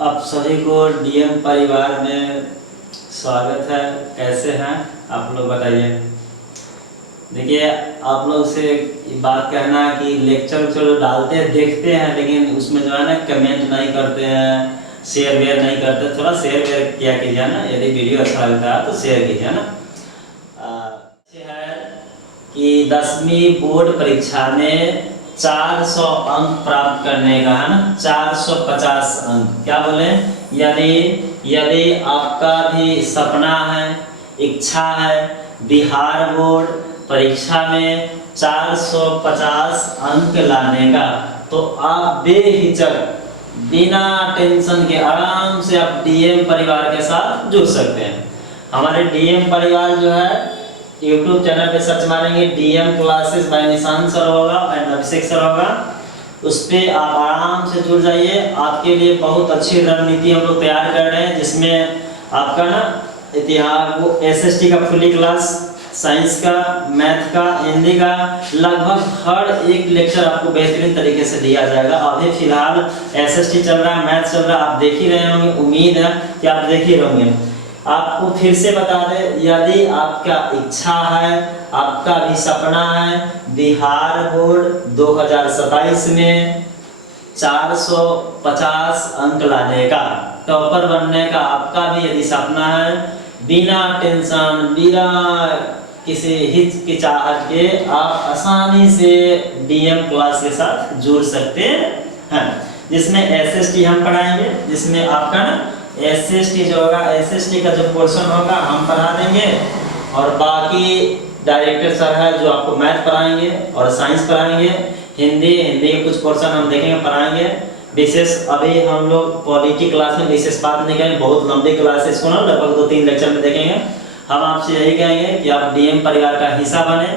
आप सभी को डीएम परिवार में स्वागत है। कैसे हैं आप लोग बताइए। देखिए, आप लोग से एक बात कहना है कि लेक्चर चलो डालते हैं, देखते हैं, लेकिन उसमें जो है ना कमेंट नहीं करते हैं, शेयर वेयर नहीं करते। थोड़ा शेयर वेयर किया कीजिए ना, यदि वीडियो अच्छा लगता है तो शेयर कीजिए ना। है कि 10वीं बोर्ड परीक्षा में 400 अंक प्राप्त करने का है ना, 450 अंक। क्या बोले, यदि यदि आपका भी सपना है, इच्छा है बिहार बोर्ड परीक्षा में 450 अंक लाने का, तो आप बेहिचक बिना टेंशन के आराम से आप डीएम परिवार के साथ जुड़ सकते हैं। हमारे डीएम परिवार जो है YouTube चैनल पे सर्च मारेंगे, DM classes bye Nishant sir होगा एंड अभिषेक सर होगा, उस पर आप आराम से जुड़ जाइए। आपके लिए बहुत अच्छी रणनीति हम लोग तैयार कर रहे हैं, जिसमें आपका ना इतिहास, वो एसएसटी का फुली क्लास, साइंस का, मैथ का, हिंदी का, लगभग हर एक लेक्चर आपको बेहतरीन तरीके से दिया जाएगा। अभी फिलहाल एसएसटी चल रहा है, मैथ चल रहा है, आप देख ही रहे होंगे, उम्मीद है कि आप देख ही रहोगे। आपको फिर से बता दें, यदि आपका इच्छा है, आपका भी सपना है बिहार बोर्ड 2027 में 450 अंक लाने का, टॉपर बनने का आपका भी यदि सपना है, बिना टेंशन, बिना किसी हिचकिचाहट के आप आसानी से डीएम क्लास के साथ जुड़ सकते हैं, जिसमें एसएसटी हम पढ़ाएंगे, जिसमें आपका ना एसएसटी जो होगा, एसएसटी का जो पोर्शन होगा हम पढ़ा देंगे, और बाकी डायरेक्टर सर है जो आपको मैथ पढ़ाएंगे और साइंस पढ़ाएंगे, हिंदी के कुछ पोर्शन हम देखेंगे, पढ़ाएंगे। विशेष अभी हम लोग पॉलिटी क्लास में विशेष बात नहीं करेंगे, बहुत लंबी क्लासेस को ना लगभग 2-3 लेक्चर में देखेंगे। हम आपसे यही कहेंगे कि आप डीएम परिवार का हिस्सा बने,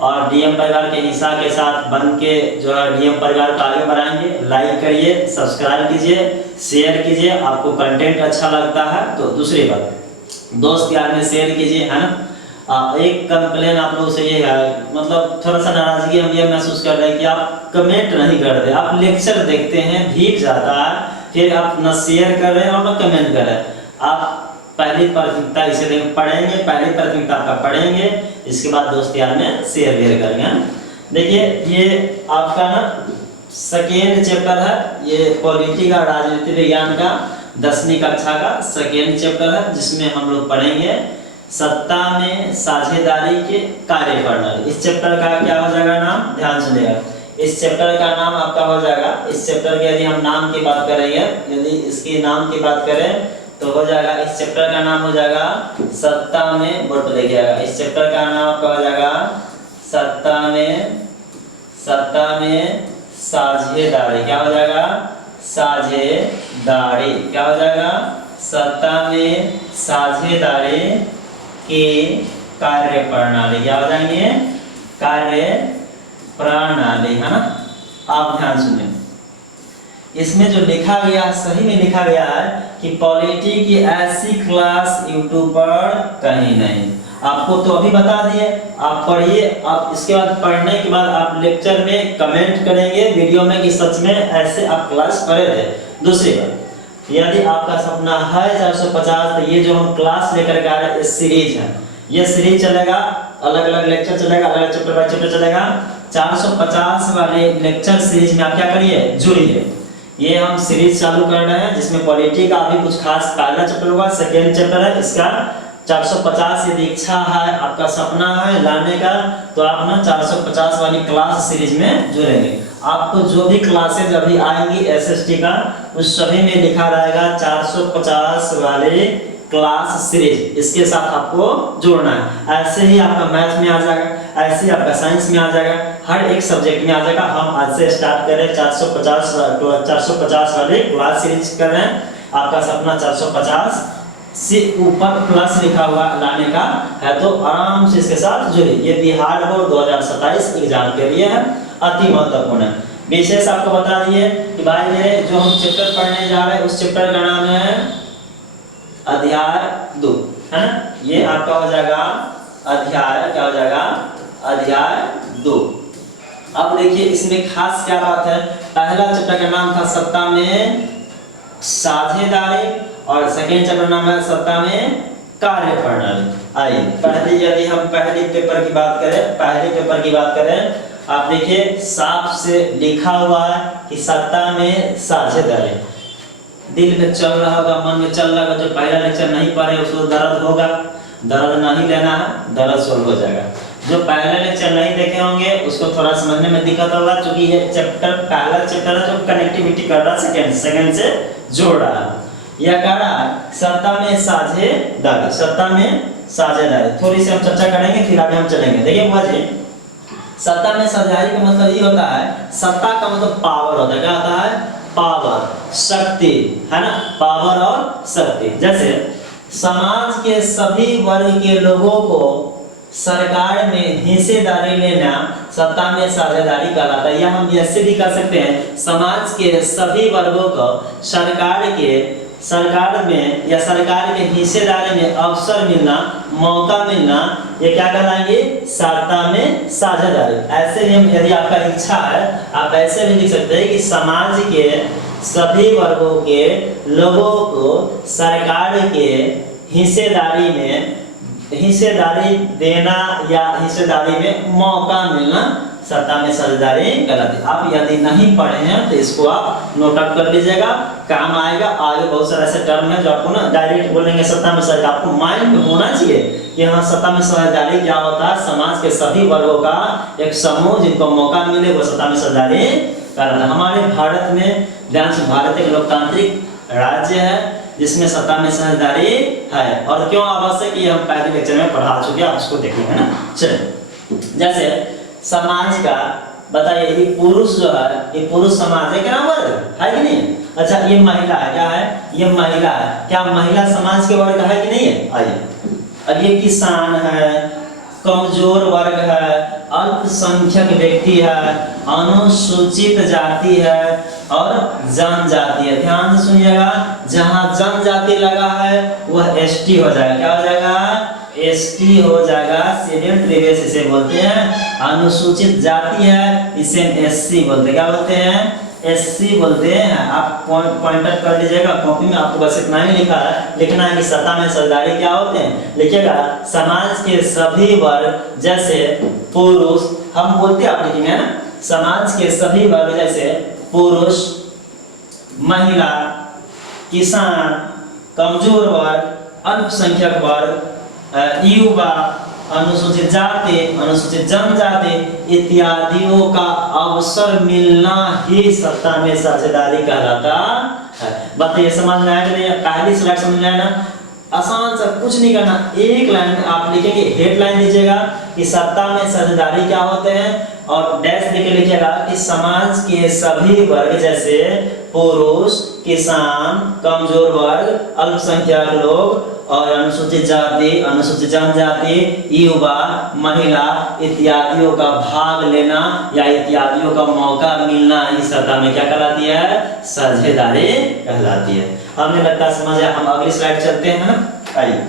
और डीएम परिवार के हिस्सा के साथ बन के जो है डीएम परिवार को आगे बढ़ाएंगे। लाइक करिए, सब्सक्राइब कीजिए, शेयर कीजिए, आपको कंटेंट अच्छा लगता है तो। दूसरी बात, दोस्त यार में शेयर कीजिए, है ना। एक कंप्लेन आप लोगों से ये है, मतलब थोड़ा सा नाराजगी हम ये महसूस कर रहे हैं कि आप कमेंट नहीं करते। आप लेक्चर देखते हैं, भीड़ जाता है, फिर आप न शेयर कर रहे हैं और न कमेंट कर रहे हैं। आप पहली प्राथमिकता इसे देंगे, पढ़ेंगे, पहली प्राथमिकता आपका पढ़ेंगे, इसके बाद दोस्त यार में शेयर वेयर करेंगे। देखिए, ये आपका ना सेकेंड चैप्टर है, ये पॉलिटी का, राजनीति विज्ञान का 10वीं कक्षा का सेकेंड चैप्टर है, जिसमें हम लोग पढ़ेंगे सत्ता में साझेदारी के कार्य प्रणाली। इस चैप्टर का क्या हो जाएगा नाम, ध्यान सुनिएगा। इस चैप्टर का नाम आपका हो जाएगा, इस चैप्टर के यदि हम नाम की बात करेंगे, यदि इसकी नाम की बात करें तो हो जाएगा, इस चैप्टर का नाम हो जाएगा सत्ता में, बोर्ड पर लिखिएगा, इस चैप्टर का नाम आपका हो जाएगा सत्ता में साझेदारी। क्या हो जाएगा, साझेदारी। क्या हो जाएगा, सत्ता में साझेदारी की कार्य प्रणाली। क्या हो जाएंगे, कार्य प्रणाली, है ना। आप ध्यान सुनिए, इसमें जो लिखा गया, सही में लिखा गया है कि पॉलिटी की ऐसी क्लास यूट्यूब पर कहीं नहीं। आपको तो अभी बता दिए, आप पढ़िए। आप इसके बाद, पढ़ने के बाद आप लेक्चर में कमेंट करेंगे वीडियो में कि सच में ऐसे आप क्लास पढ़े थे। दूसरी बात, यदि आपका सपना है 450, तो ये जो हम क्लास लेकर के आ रहे हैं सीरीज है, ये सीरीज चलेगा, अलग अलग लेक्चर चलेगा, अलग चैप्टर बाय चैप्टर चलेगा। 450 वाले लेक्चर सीरीज में आप क्या करिए, जुड़िए। ये हम सीरीज चालू कर रहे हैं, जिसमें पॉलिटी का अभी कुछ खास पहला चैप्टर होगा, सेकेंड चैप्टर है इसका 450। यदि इच्छा है, आपका सपना है लाने का, तो आप ना 450 वाली क्लास सीरीज में जुड़ेंगे। आपको जो भी क्लासेज अभी आएंगी एसएसटी का, उस सभी में लिखा रहेगा 450 वाले क्लास सीरीज, इसके साथ आपको जोड़ना है। ऐसे ही आपका मैथ में आ जाएगा, ऐसे ही आपका साइंस में आ जाएगा, हर एक सब्जेक्ट में आ जाएगा। हम आज से स्टार्ट कर रहे हैं 450 वाले क्लास सीरीज कर रहे हैं। आपका सपना 450 से ऊपर प्लस लिखा हुआ लाने का है, तो आराम से इसके साथ जुड़िए। ये बिहार बोर्ड 2027 एग्जाम के लिए है, अति महत्वपूर्ण है। विशेष आपको बता दिए कि भाई मेरे जो हम चैप्टर पढ़ने जा रहे हैं, उस चैप्टर का नाम है अध्याय 2, है ना। ये आपका हो जाएगा अध्याय, क्या हो जाएगा, अध्याय 2। अब देखिए, इसमें खास क्या बात है, पहला चैप्टर का नाम था सत्ता में साझेदारी, और सेकेंड चैप्टर नाम है सत्ता में कार्य प्रणाली। आइए पहले यदि हम पहले पेपर की बात करें, आप देखिए साफ से लिखा हुआ है कि सत्ता में साझेदारी। दिल में चल रहा होगा, मन में चल रहा होगा, जो पहला लेक्चर नहीं पढ़े उसको दर्द होगा, दर्द नहीं लेना है, दर्द सोल्व हो जाएगा। जो पहला लेक्चर नहीं देखे होंगे उसको थोड़ा समझने में दिक्कत होगा, क्योंकि ये पहला चैप्टर है जो कनेक्टिविटी कर रहा है, सेकंड से जोड़ रहा है। यह कह रहा है सत्ता में साझेदारी। थोड़ी सी हम चर्चा करेंगे, फिर आगे हम चलेंगे। देखिए बुआ जी, सत्ता में साझेदारी का मतलब ये होता है, सत्ता का मतलब पावर होता है। क्या होता है? पावर, शक्ति, है ना, पावर और शक्ति। जैसे समाज के सभी वर्ग के लोगों को सरकार में हिस्सेदारी लेना सत्ता में साझेदारी कहलाता है। या हम ऐसे भी कह सकते हैं, समाज के सभी वर्गों को सरकार में या सरकार के हिस्सेदारी में अवसर मिलना, मौका मिलना, ये क्या कहलाएंगे? सत्ता में साझेदारी। ऐसे भी हम, यदि आपका इच्छा है, आप ऐसे भी लिख सकते हैं कि समाज के सभी वर्गों के लोगों को सरकार के हिस्सेदारी देना या हिस्सेदारी में मौका मिलना सत्ता में साझेदारी कहलाती है। आप यदि नहीं पढ़े हैं तो इसको आप नोट आउट कर लीजिएगा, काम आएगा। आगे बहुत सारे ऐसे टर्म हैं जो आपको ना डायरेक्ट बोलेंगे सत्ता में साझेदारी, आपको माइंड में होना चाहिए कि हाँ सत्ता में साझेदारी क्या होता है। समाज के सभी वर्गों का एक समूह जिनको मौका मिले वो सत्ता में साझेदारी कहलाता है। हमारे भारत में, ध्यान से, भारत एक लोकतांत्रिक राज्य है जिसमें सत्ता में साझेदारी है। और क्यों आवश्यक, ये हम पहले लेक्चर में पढ़ा चुके हैं, आप उसको देखेंगे ना। चलिए, जैसे समाज का बताइए, ये पुरुष जो है, ये पुरुष समाज है, क्या वर्ग है कि नहीं? अच्छा, ये महिला है, क्या है? ये महिला है। क्या महिला समाज के वर्ग है कि नहीं है? आइए, अब ये किसान है, कमजोर वर्ग है, अल्पसंख्यक व्यक्ति है, अनुसूचित जाति है और जनजाति है। ध्यान से सुनिएगा, जहां जनजाति लगा है वह एसटी हो जाएगा। क्या हो जाएगा? एसटी हो जाएगा। शेड्यूल्ड ट्राइब्स इसे बोलते हैं। अनुसूचित जाति है, इसे एससी बोलते हैं। क्या बोलते हैं? एससी बोलते हैं। आप पॉइंटर कर लीजिएगा कॉपी में, आपको बस इतना ही लिखना है कि सत्ता में साझेदारी क्या होते हैं। लिखिएगा, समाज के सभी वर्ग जैसे पुरुष, हम बोलते आप लिखेंगे ना, समाज के सभी वर्ग जैसे पुरुष, महिला, किसान, कमजोर वर्ग, अल्पसंख्यक वर्ग, युवा, अनुसूचित जाति, अनुसूचित जनजाति इत्यादियों का अवसर मिलना ही सत्ता में साझेदारी कहलाता है। बताइए समझ में आया कि नहीं? पहली स्लाइड समझ में आया ना? आसान सा, कुछ नहीं करना, एक लाइन में आप लिखेंगे, हेडलाइन दीजिएगा कि सत्ता में साझेदारी क्या होते हैं, और डैश देके लिखिएगा कि समाज के सभी वर्ग जैसे पुरुष, किसान, कमजोर वर्ग, अल्पसंख्यक लोग और अनुसूचित जाति, अनुसूचित जनजाति, युवा, महिला इत्यादियों का भाग लेना या इत्यादियों का मौका मिलना ही सत्ता में क्या कहलाती है? साझेदारी कहलाती है। हमने लगता है समझ आया। हम अगली स्लाइड चलते हैं ना। आइए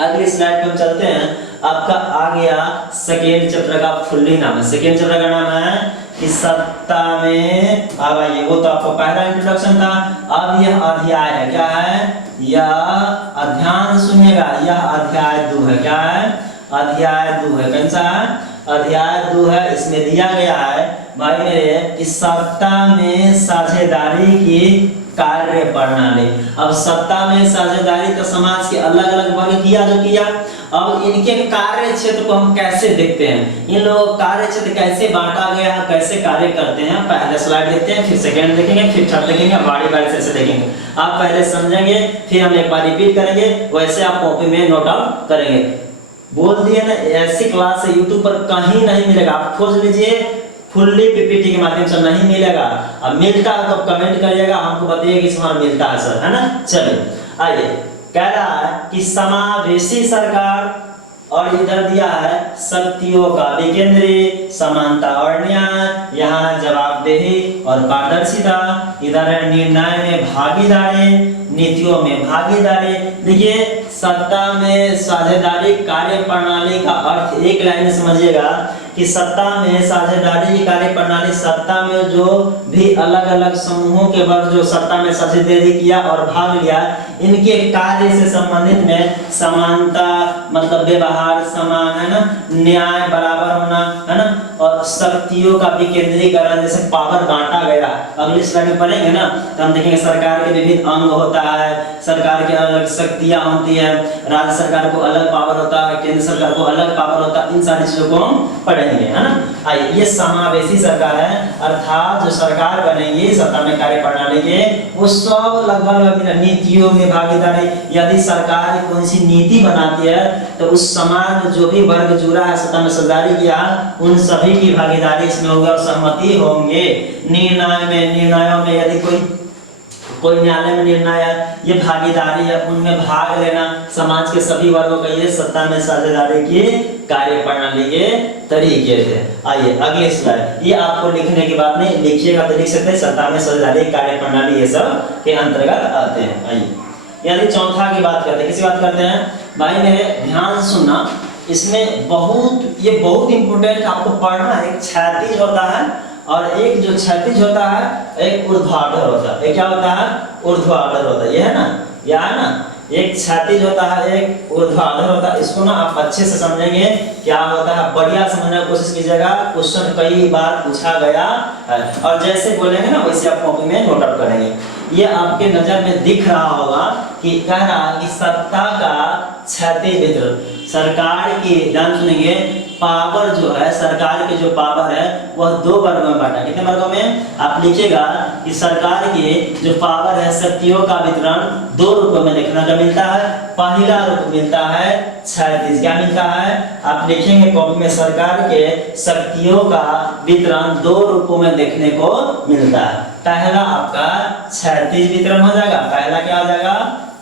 अगली स्लाइड पे हम चलते हैं। आपका आ गया सेकेंड चैप्टर का फुल्ली नाम है। सेकेंड चैप्टर का नाम है कि सत्ता में, अब आइए, वो तो आपको पहला इंट्रोडक्शन था। अब यह अध्याय है, क्या है? यह अध्याय, सुनिएगा, यह अध्याय 2 है। क्या है? अध्याय 2 है। कौन सा है? अध्याय 2 है। इसमें दिया गया है भाई मेरे कि सत्ता में साझेदारी की कार्य प्रणाली। अब सत्ता में साझेदारी तो समाज के अलग अलग वर्ग किया जो किया, अब इनके कार्य क्षेत्र को हम कैसे देखते हैं, इन लोगों का कार्य क्षेत्र कैसे बांटा गया है, कैसे कार्य करते हैं। पहले स्लाइड देखते हैं, फिर सेकंड देखेंगे, फिर थर्ड देखेंगे, बारी बारी से देखेंगे। आप पहले समझेंगे, फिर हम एक बार रिपीट करेंगे, वैसे आप कॉपी में नोट आउट करेंगे। बोल दिए ना, ऐसी क्लास है यूट्यूब पर कहीं नहीं मिलेगा, आप खोज लीजिए, फुल्ली पीपीटी के माध्यम से नहीं मिलेगा। अब मिलता है तो कमेंट करिएगा, हमको बताइए कि हमारा मिलता है सर, है ना। चलिए आइए, कह रहा है कि समावेशी सरकार, और इधर दिया है शक्तियों का विकेंद्रीय, समानता और न्याय, यहाँ जवाबदेही और पारदर्शिता, इधर है निर्णय में भागीदारी, नीतियों में भागीदारी। देखिए सत्ता में साझेदारी कार्य प्रणाली का अर्थ एक लाइन में समझिएगा कि सत्ता में साझेदारी की कार्य प्रणाली, सत्ता में जो भी अलग अलग समूहों के वर्ग जो सत्ता में साझेदारी किया और भाग लिया, इनके कार्य से संबंधित में समानता मतलब व्यवहार समान है ना, न्याय बराबर होना है ना, और शक्तियों का विकेंद्रीकरण, जैसे पावर बांटा गया। अगली स्लाइड में पढ़ेंगे ना तो हम देखेंगे सरकार के विभिन्न अंग होता है, सरकार की अलग शक्तियां होती है, राज्य सरकार को अलग पावर होता है, केंद्र सरकार को अलग पावर होता है, इन सारी चीजों को हम पढ़ेंगे है ना। आइए, ये समावेशी सरकार है, अर्थात जो सरकार बनेगी सत्ता में कार्य प्रणाली के, वो सब लगभग नीतियों में भागीदारी, यदि सरकार कौन सी नीति बनाती है तो उस समाज में जो भी वर्ग जुड़ा है सत्ता में साझेदारी किया, उन सभी की भागीदारी इसमें होगी और सहमति होंगे। निर्णयों में यदि कोई न्यायालय में निर्णय है, ये भागीदारी है, उनमें भाग लेना समाज के सभी वर्गों का, ये सत्ता में साझेदारी की कार्य प्रणाली के तरीके थे। आइए अगले स्लाइड, ये आपको लिखने की बात नहीं, लिखिएगा तो लिख सकते हैं, सत्ता में साझेदारी कार्य प्रणाली ये सब के अंतर्गत आते हैं। आइए यदि चौथा की बात करते हैं, किसी बात करते हैं भाई, मेरे ध्यान सुनना, इसमें ये बहुत इंपोर्टेंट आपको पढ़ना है। एक क्षैतिज होता है और एक जो क्षैतिज होता है, एक ऊर्ध्वाधर होता है। एक क्या होता है? ऊर्ध्वाधर होता है, ये है ना, यह है ना, एक क्षैतिज होता है, एक ऊर्ध्वाधर होता है। इसको ना आप अच्छे से समझेंगे क्या होता है, बढ़िया समझने की कोशिश कीजिएगा, क्वेश्चन कई बार पूछा गया है और जैसे बोलेंगे ना वैसे आप कॉपी में नोट आउट करेंगे। ये आपके नजर में दिख रहा होगा कि कह रहा कि सत्ता का क्षैतिज वितरण, सरकार की, ध्यान सुनेंगे, पावर जो है, सरकार की जो पावर है वह दो वर्गों में बांटा। कितने वर्गों में? आप लिखिएगा कि सरकार की जो पावर है, शक्तियों का वितरण दो रूपों में देखने को मिलता है। पहला रूप मिलता है क्षैतिज, क्या मिलता है? आप लिखेंगे कॉपी में, सरकार के शक्तियों का वितरण दो रूपों में देखने को मिलता है। पहला आपका क्षैतिज वितरण हो जाएगा, पहला क्या हो जाएगा?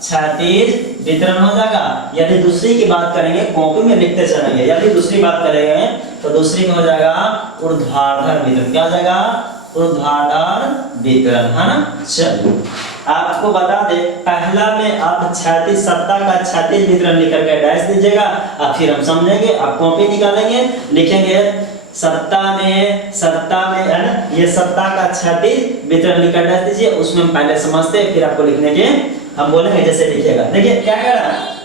क्षैतिज वितरण हो जाएगा। यदि दूसरी की बात करेंगे, कॉपी में लिखते चलेंगे, यदि दूसरी बात करेंगे तो दूसरी में हो जाएगा ऊर्ध्वाधर वितरण। क्या हो जाएगा? ऊर्ध्वाधर वितरण, है ना। चलिए आपको बता दे, पहला में आप क्षैतिज, सत्ता का क्षैतिज वितरण लिख करके डैश दीजिएगा, अब फिर हम समझेंगे। आप कॉपी निकालेंगे, लिखेंगे सत्ता में है ना, ये सत्ता का क्षैतिज वितरण लिख कर डैश दीजिए, उसमें हम पहले समझते हैं फिर आपको लिखने के हम बोलेंगे जैसे लिखिएगा। देखिए क्या कह रहा है,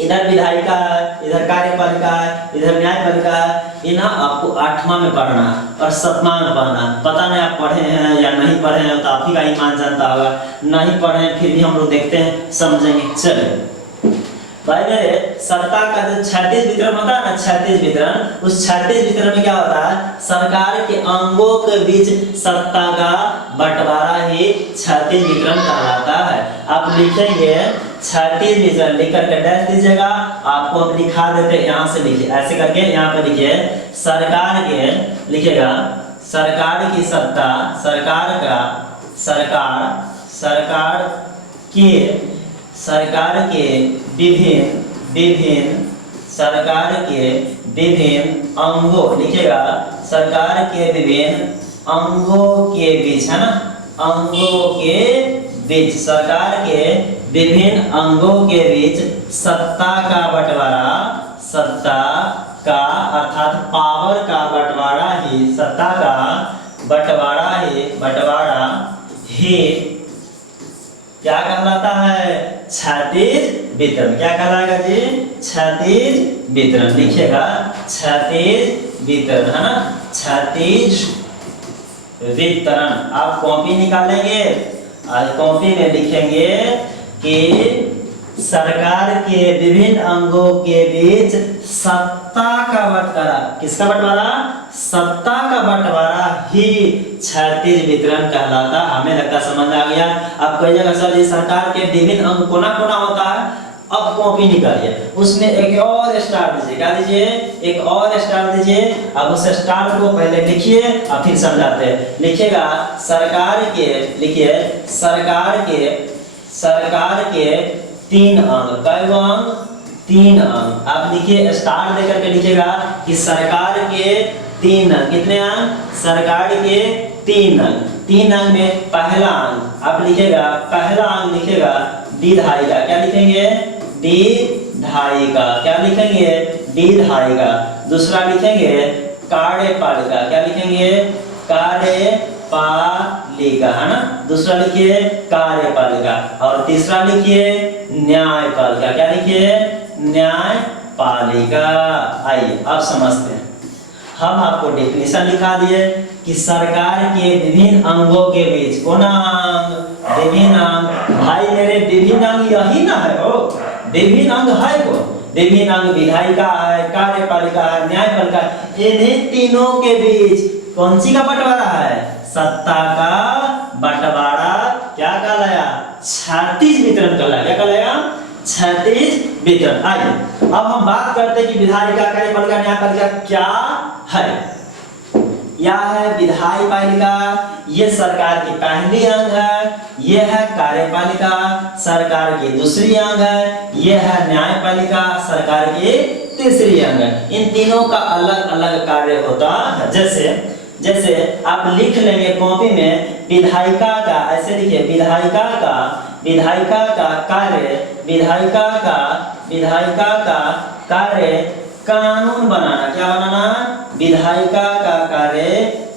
इधर विधायिका है, इधर कार्यपालिका है, इधर न्यायपालिका है। इन्हें आपको 8वां में पढ़ना है और 7वां में पढ़ना है। पता नहीं आप पढ़े हैं या नहीं पढ़े हैं, तो आप ही का ईमान जानता होगा। नहीं पढ़े हैं फिर भी हम लोग देखते हैं, समझेंगे। चलिए भाई मेरे, सत्ता का जो क्षैतिज वितरण होता है ना, क्षैतिज वितरण, उस क्षैतिज वितरण में क्या होता है, सरकार के अंगों के बीच सत्ता का बंटवारा ही क्षैतिज वितरण कहलाता है। आप लिखेंगे क्षैतिज वितरण, लिख करके डैश दीजिएगा, आपको हम लिखा देते हैं, यहाँ से लिखिए, ऐसे करके यहाँ पे लिखिए, सरकार के, लिखिएगा सरकार की सत्ता, सरकार के विभिन्न अंगों, लिखिएगा सरकार के विभिन्न अंगों के बीच, है ना, अंगों के बीच, सरकार के विभिन्न अंगों के बीच सत्ता का बंटवारा, सत्ता का अर्थात पावर का बंटवारा ही, सत्ता का बंटवारा ही क्या कहलाता है? क्षैतिज वितरण। क्या कहलाएगा जी? क्षैतिज वितरण। लिखिएगा क्षैतिज वितरण, है ना, क्षैतिज वितरण। आप कॉपी निकालेंगे और कॉपी में लिखेंगे कि सरकार के विभिन्न अंगों के बीच सत्ता का बंटवारा, किसका बंटवारा? सत्ता का बंटवारा ही क्षैतिज वितरण कहलाता। हमें लगता समझ आ गया। अब कई जगह सर जी सरकार के विभिन्न अंग कोना कोना होता है, अब कॉपी निकालिए, उसमें एक और स्टार दीजिए। क्या दीजिए? एक और स्टार दीजिए। अब उस स्टार को पहले लिखिए और फिर समझाते हैं। लिखिएगा सरकार के, लिखिए सरकार के 3 अंग, कई अंग? 3 अंग। आप लिखिए, स्टार देकर के लिखिएगा कि सरकार के 3 अंग। कितने अंग? सरकार के 3 अंग। 3 अंग में पहला अंग आप लिखिएगा, पहला अंग लिखिएगा द्विधायिका। क्या लिखेंगे? द्विधायिका। क्या लिखेंगे? द्विधायिका। दूसरा लिखेंगे कार्यपालिका, क्या लिखेंगे, कार्यपालिका, है ना। दूसरा लिखिए कार्यपालिका, और तीसरा लिखिए न्यायपालिका, क्या लिखिए, न्यायपालिका। आइए अब समझते हैं। हम आपको डेफिनेशन लिखा दिए कि सरकार के विभिन्न अंगों के बीच, कौन अंग, विभिन्न अंग, भाई मेरे विभिन्न अंग यही ना है, हो विभिन्न अंग है, वो विभिन्न अंग विधायिका है, कार्यपालिका है, न्यायपालिका, इन्हीं तीनों के बीच कौन सी का बंटवारा है, सत्ता का बंटवारा। क्या कहलाया, क्षैतिज वितरण कहलाया, क्या कहलाया, क्षैतिज वितरण। आइए अब हम बात करते हैं कि विधायिका, कार्यपालिका, न्यायपालिका क्या है। यह है विधायिका, ये सरकार की पहली अंग है, ये है कार्यपालिका, सरकार की दूसरी अंग है, ये है न्यायपालिका, सरकार की तीसरी अंग है। इन तीनों का अलग अलग कार्य होता है। जैसे आप लिख लेंगे कॉपी में, विधायिका का, ऐसे लिखिए, विधायिका का कार्य, विधायिका का कार्य कानून बनाना, क्या बनाना, विधायिका का कार्य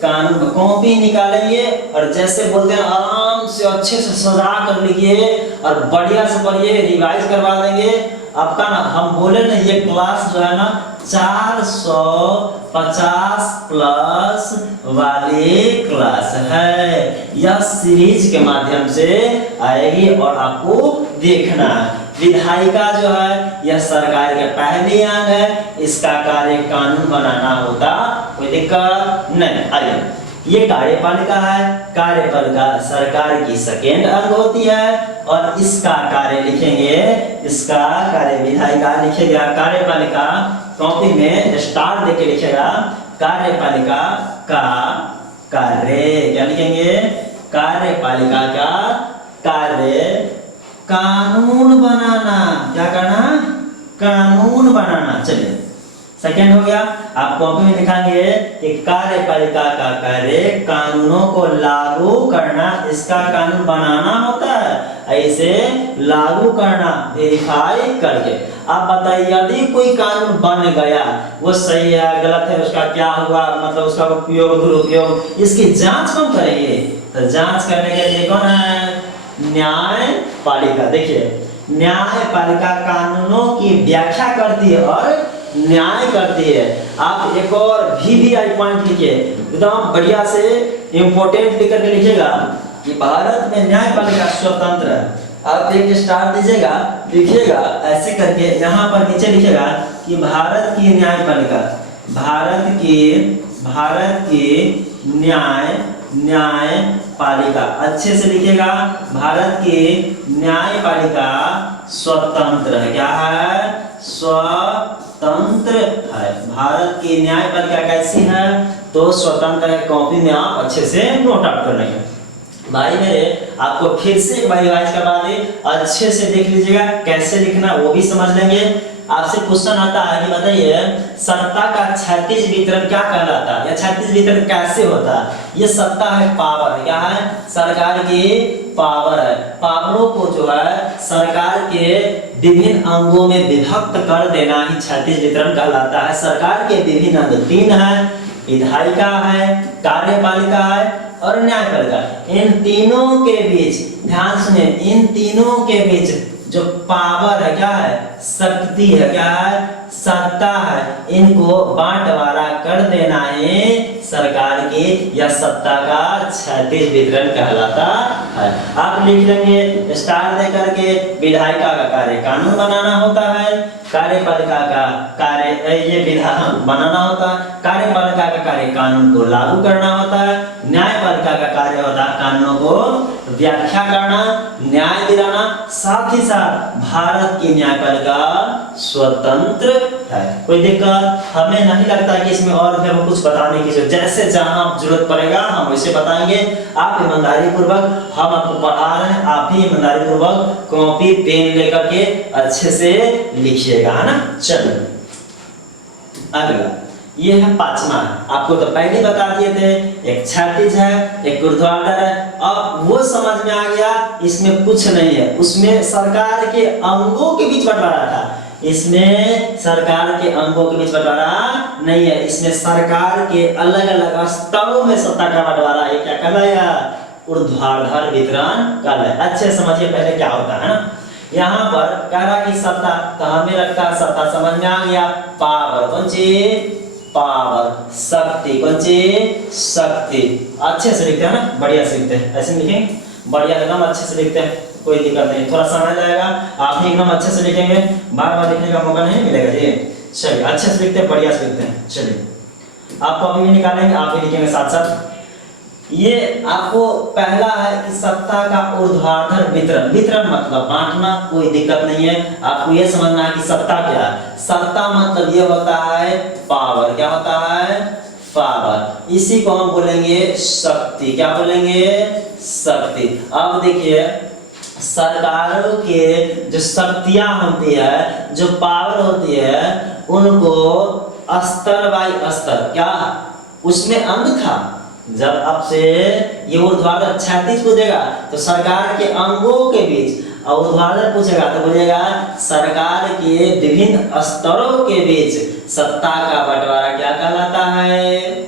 कानून। कॉपी निकालेंगे और जैसे बोलते हैं आराम से अच्छे से सजा कर लिखिए और बढ़िया से पढ़िए, रिवाइज करवा देंगे आपका ना। हम बोले ना ये क्लास जो है ना 450 प्लस वाली क्लास है, यह सीरीज के माध्यम से आएगी और आपको देखना है। विधायिका जो है यह सरकार के पहली अंग है, इसका कार्य कानून बनाना होता, कोई दिक्कत नहीं। आइए ये कार्यपालिका है, कार्यपालिका सरकार की सेकेंड अंग होती है और इसका कार्य लिखेंगे, इसका कार्य विधायिका लिखेगा, कार्यपालिका कॉपी में स्टार देके लिखेगा, कार्यपालिका का कार्य, क्या लिखेंगे, कार्यपालिका का कार्य कानून बनाना, क्या करना, कानून बनाना। चलिए सेकेंड हो गया। आप कॉपी में लिखेंगे कि कार्यपालिका का कार्य कानूनों को लागू करना, इसका कानून बनाना होता है, ऐसे लागू करना, वेरीफाई करके। आप बताइए यदि कोई कानून बन गया वो सही है गलत है, उसका क्या हुआ, मतलब उसका उपयोग दुरुपयोग, इसकी जांच कौन करेंगे, तो जांच करने के लिए कौन है, न्यायपालिका। देखिए न्यायपालिका कानूनों की व्याख्या करती है और न्याय करती है। आप एक और VVI पॉइंट लिखिए, एकदम बढ़िया से इंपोर्टेंट लिख के लिखिएगा कि भारत में न्यायपालिका स्वतंत्र है। आप एक स्टार दीजिएगा, लिखिएगा ऐसे करके, यहाँ पर नीचे लिखिएगा कि भारत की न्यायपालिका, भारत की न्यायपालिका, अच्छे से लिखिएगा, भारत की न्यायपालिका स्वतंत्र है, क्या है, स्वतंत्र है। भारत की न्यायपालिका कैसी है, तो स्वतंत्र है। कॉपी में आप अच्छे से नोट आउट कर लेंगे। भाई मेरे आपको फिर से एक बार रिवाइज करवा दे, अच्छे से देख लीजिएगा, कैसे लिखना वो भी समझ लेंगे। आपसे क्वेश्चन आता है कि बताइए सत्ता का क्षैतिज वितरण क्या कहलाता है, या क्षैतिज वितरण कैसे होता है। ये सत्ता है, पावर, क्या है, सरकार की पावर है। पावरों को जो है सरकार के विभिन्न अंगों में विभक्त कर देना ही क्षैतिज वितरण कहलाता है। सरकार के विभिन्न अंग तीन है, विधायिका है, कार्यपालिका है और न्यायपालिका। इन तीनों के बीच, ध्यान सुनिए, इन तीनों के बीच जो पावर है, क्या है, शक्ति है, क्या है, सत्ता है, इनको बांटवारा कर देना है सरकार की, या सत्ता का क्षैतिज वितरण कहलाता है। आप लिख लेंगे स्टार दे करके, विधायिका का कार्य कानून बनाना होता है, कार्यपालिका का कार्य ये विधान बनाना होता है, कार्यपालिका का कार्य कानून को लागू करना होता है, न्यायपालिका का कार्य होता है कानूनों को व्याख्या करना, न्याय दिलाना। साथ ही साथ भारत की न्यायपालिका स्वतंत्र है। कोई दिक्कत हमें नहीं लगता कि इसमें और भी हमें कुछ बताने की जरूरत, जैसे जहां जरूरत पड़ेगा हम वैसे बताएंगे। आप ईमानदारी पूर्वक, हम आपको पढ़ा रहे हैं, आप भी ईमानदारी पूर्वक कॉपी पेन लेकर के अच्छे से लिखिएगा, है ना। चलो अगला ये है पांचवा, आपको तो पहले बता दिए थे, एक क्षैतिज है, एक ऊर्ध्वाधर है। अब वो समझ में आ गया, इसमें कुछ नहीं है, उसमें सरकार के अंगों के बीच बंटवारा था। इसमें सरकार के अंगों के बीच बंटवारा नहीं है, इसमें सरकार के अलग अलग स्तरों में सत्ता का बंटवारा है। क्या कहलाएगा? ऊर्ध्वाधर वितरण कहलाएगा। अच्छे समझिए पहले क्या होता है ना। यहाँ पर कह रहा कि सत्ता, तो हमें लगता है सत्ता समझ में आ गया। पावर कौन सी? पावर। शक्ति कौन सी? शक्ति। अच्छे से लिखते हैं ना, बढ़िया से लिखते हैं, ऐसे लिखेंगे बढ़िया एकदम अच्छे से लिखते हैं, कोई दिक्कत नहीं। थोड़ा समय लगेगा, आप ही एकदम अच्छे से लिखेंगे, बार बार लिखने का मौका नहीं मिलेगा जी। चलिए अच्छे से लिखते हैं, बढ़िया से लिखते हैं। चलिए आप कॉपी भी निकालेंगे, आप भी लिखेंगे साथ साथ। ये आपको पहला है कि सत्ता का ऊर्ध्वाधर वितरण। वितरण मतलब बांटना, कोई दिक्कत नहीं है। आपको ये समझना है कि सत्ता क्या है। सत्ता मतलब ये होता है पावर। क्या होता है? पावर। इसी को हम बोलेंगे शक्ति। क्या बोलेंगे? शक्ति। अब देखिए सरकारों के जो शक्तियां होती है, जो पावर होती है, उनको स्तर बाय स्तर, क्या उसमें अंग था। जब आपसे ये ऊर्ध्वाधर क्षैतिज पूछेगा तो सरकार के अंगों के बीच, और ऊर्ध्वाधर पूछेगा तो बोलेगा सरकार के विभिन्न स्तरों के बीच सत्ता का बंटवारा क्या कहलाता है?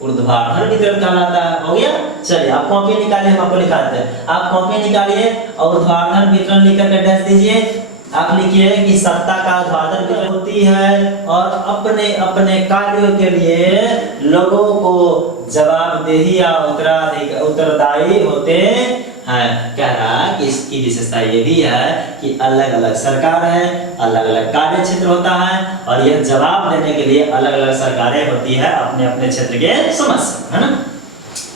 ऊर्ध्वाधर वितरण कहलाता है। हो गया। चलिए आप कॉपी निकालिए, हम आपको लिखाते हैं। आप कॉपी निकालिए और ऊर्ध्वाधर वितरण लिख करके डैश दीजिए। आप लिखिए कि सत्ता का ऊर्ध्वाधर वितरण होती है और अपने अपने कार्यों के लिए लोगों को जवाबदेही या उत्तरदायी होते हैं। कह रहा कि इसकी विशेषता ये भी है कि अलग अलग सरकार है, अलग अलग कार्य क्षेत्र होता है, और यह जवाब देने के लिए अलग अलग सरकारें होती है अपने अपने क्षेत्र के समस्या, है ना।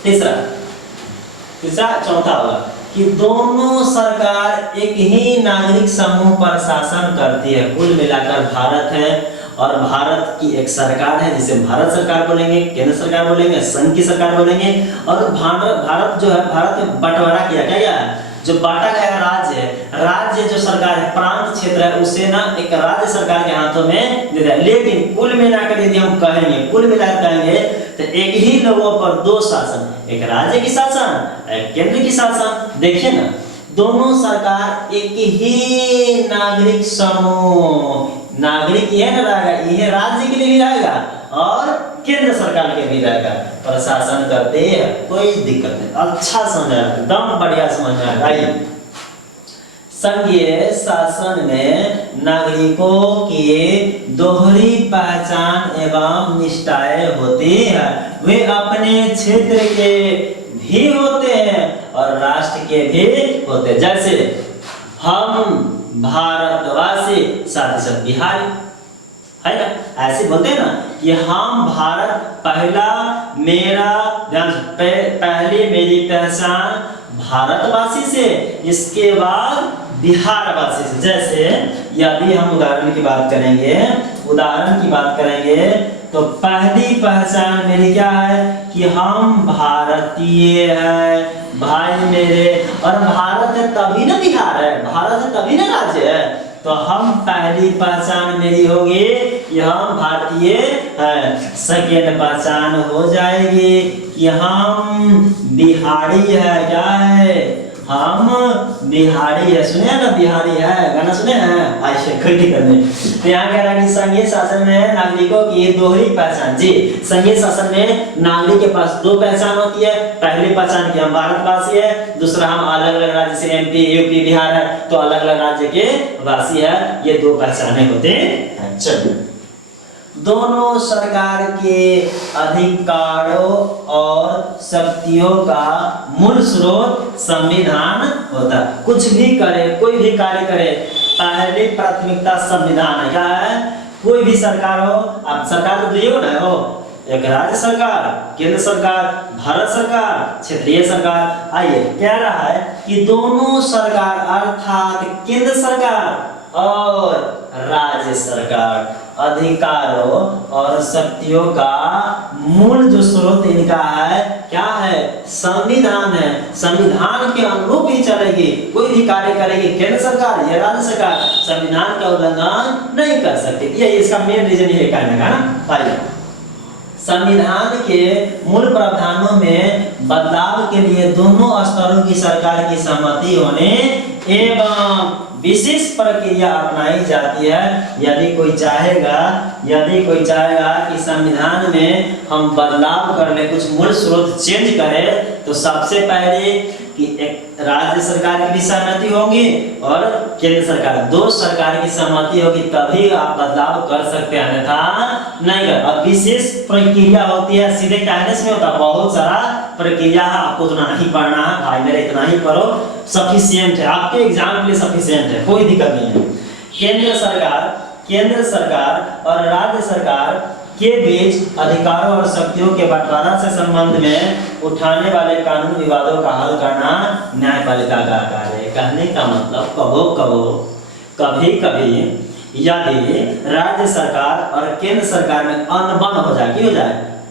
तीसरा चौथा होगा कि दोनों सरकार एक ही नागरिक समूह पर शासन करती है। कुल मिलाकर भारत है, और भारत की एक सरकार है जिसे भारत सरकार बोलेंगे, केंद्र सरकार बोलेंगे, संघ की सरकार बोलेंगे। और भारत जो है, भारत में बंटवारा किया क्या है, जो बांटा गया राज्य है, राज्य जो सरकार है, प्रांत क्षेत्र है, उसे ना एक राज्य सरकार के हाथों में दे दिया। लेकिन कुल मिलाकर यदि हम कहेंगे, कुल मिलाकर कहेंगे तो एक ही लोगों पर दो शासन, एक राज्य की शासन, एक केंद्र की शासन। देखिए ना, दोनों सरकार एक ही नागरिक समूह, नागरिक यह न रहेगा, यह राज्य के लिए भी रहेगा और केंद्र सरकार के भी रहेगा, प्रशासन करते हैं। कोई दिक्कत नहीं, अच्छा समझ आया, एकदम बढ़िया समझ में आया। आइए, संघीय शासन में नागरिकों की दोहरी पहचान एवं निष्ठाएं होती है। वे अपने क्षेत्र के भी होते हैं और राष्ट्र के भी होते हैं। जैसे हम भारतवासी, साथ ही साथ बिहारी, है ना, ऐसे बोलते हैं ना कि हम भारत, पहला मेरा पहली मेरी पहचान भारतवासी से, इसके बाद बिहारवासी से। जैसे यदि हम उदाहरण की बात करेंगे तो पहली पहचान मेरी क्या है कि हम भारतीय है भाई मेरे, और भारत है तभी ना बिहार है, भारत है तभी ना राज्य है। तो हम पहली पहचान मेरी होगी कि हम भारतीय हैं। सेकेंड पहचान हो जाएगी कि हम बिहारी है। क्या है? हम बिहारी है। सुने ना, बिहारी है, गाना सुने हैं? ऐसे कोई दिक्कत नहीं। तो यहाँ कह रहा है कि संघीय शासन में नागरिकों की दोहरी पहचान। जी, संघीय शासन में नागरिक के पास दो पहचान होती है। पहली पहचान की हम भारतवासी है, दूसरा हम अलग अलग राज्य से, एमपी, यूपी, बिहार है तो अलग अलग राज्य के वासी है। ये दो पहचाने होते हैं। चलिए, दोनों सरकार के अधिकारों और शक्तियों का मूल स्रोत संविधान होता है। कुछ भी करे, कोई भी कार्य करे, पहली प्राथमिकता संविधान है। क्या है? कोई भी सरकार हो, आप सरकार तो दुइयो ना हो, एक राज्य सरकार, केंद्र सरकार, भारत सरकार, क्षेत्रीय सरकार। आइए, कह रहा है कि दोनों सरकार अर्थात केंद्र सरकार और राज्य सरकार अधिकारों और शक्तियों का मूल जो स्रोत इनका है, क्या है? संविधान है। संविधान के अनुरूप ही चलेगी। कोई भी कार्य करेगी केंद्र सरकार या राज्य सरकार, संविधान का उल्लंघन नहीं कर सकती। ये इसका मेन रीजन ये कहने का ना। संविधान के मूल प्रावधानों में बदलाव के लिए दोनों स्तरों की सरकार की सहमति होने एवं विशेष प्रक्रिया अपनाई जाती है। यदि कोई चाहेगा कि संविधान में हम बदलाव कर ले, कुछ मूल स्रोत चेंज करें, तो सबसे पहले कि एक राज्य सरकार की भी सहमति होगी और केंद्र सरकार, दो सरकार की सहमति होगी, तभी आप बदलाव कर सकते हैं, अन्यथा नहीं कर। अब विशेष प्रक्रिया होती है, सीधे कहने से होता, बहुत सारा प्रक्रिया है, आपको उतना नहीं पढ़ना है भाई मेरे, इतना ही पढ़ो, सफिशिएंट है, आपके एग्जाम के लिए सफिशिएंट है, कोई दिक्कत नहीं है। केंद्र सरकार और राज्य सरकार के बीच अधिकारों और शक्तियों के बंटवारा से संबंध में उठाने वाले कानून विवादों का हल करना न्यायपालिका का कार्य है। कहने का मतलब कभी कभी यदि राज्य सरकार और केंद्र सरकार में अनबन हो जाए,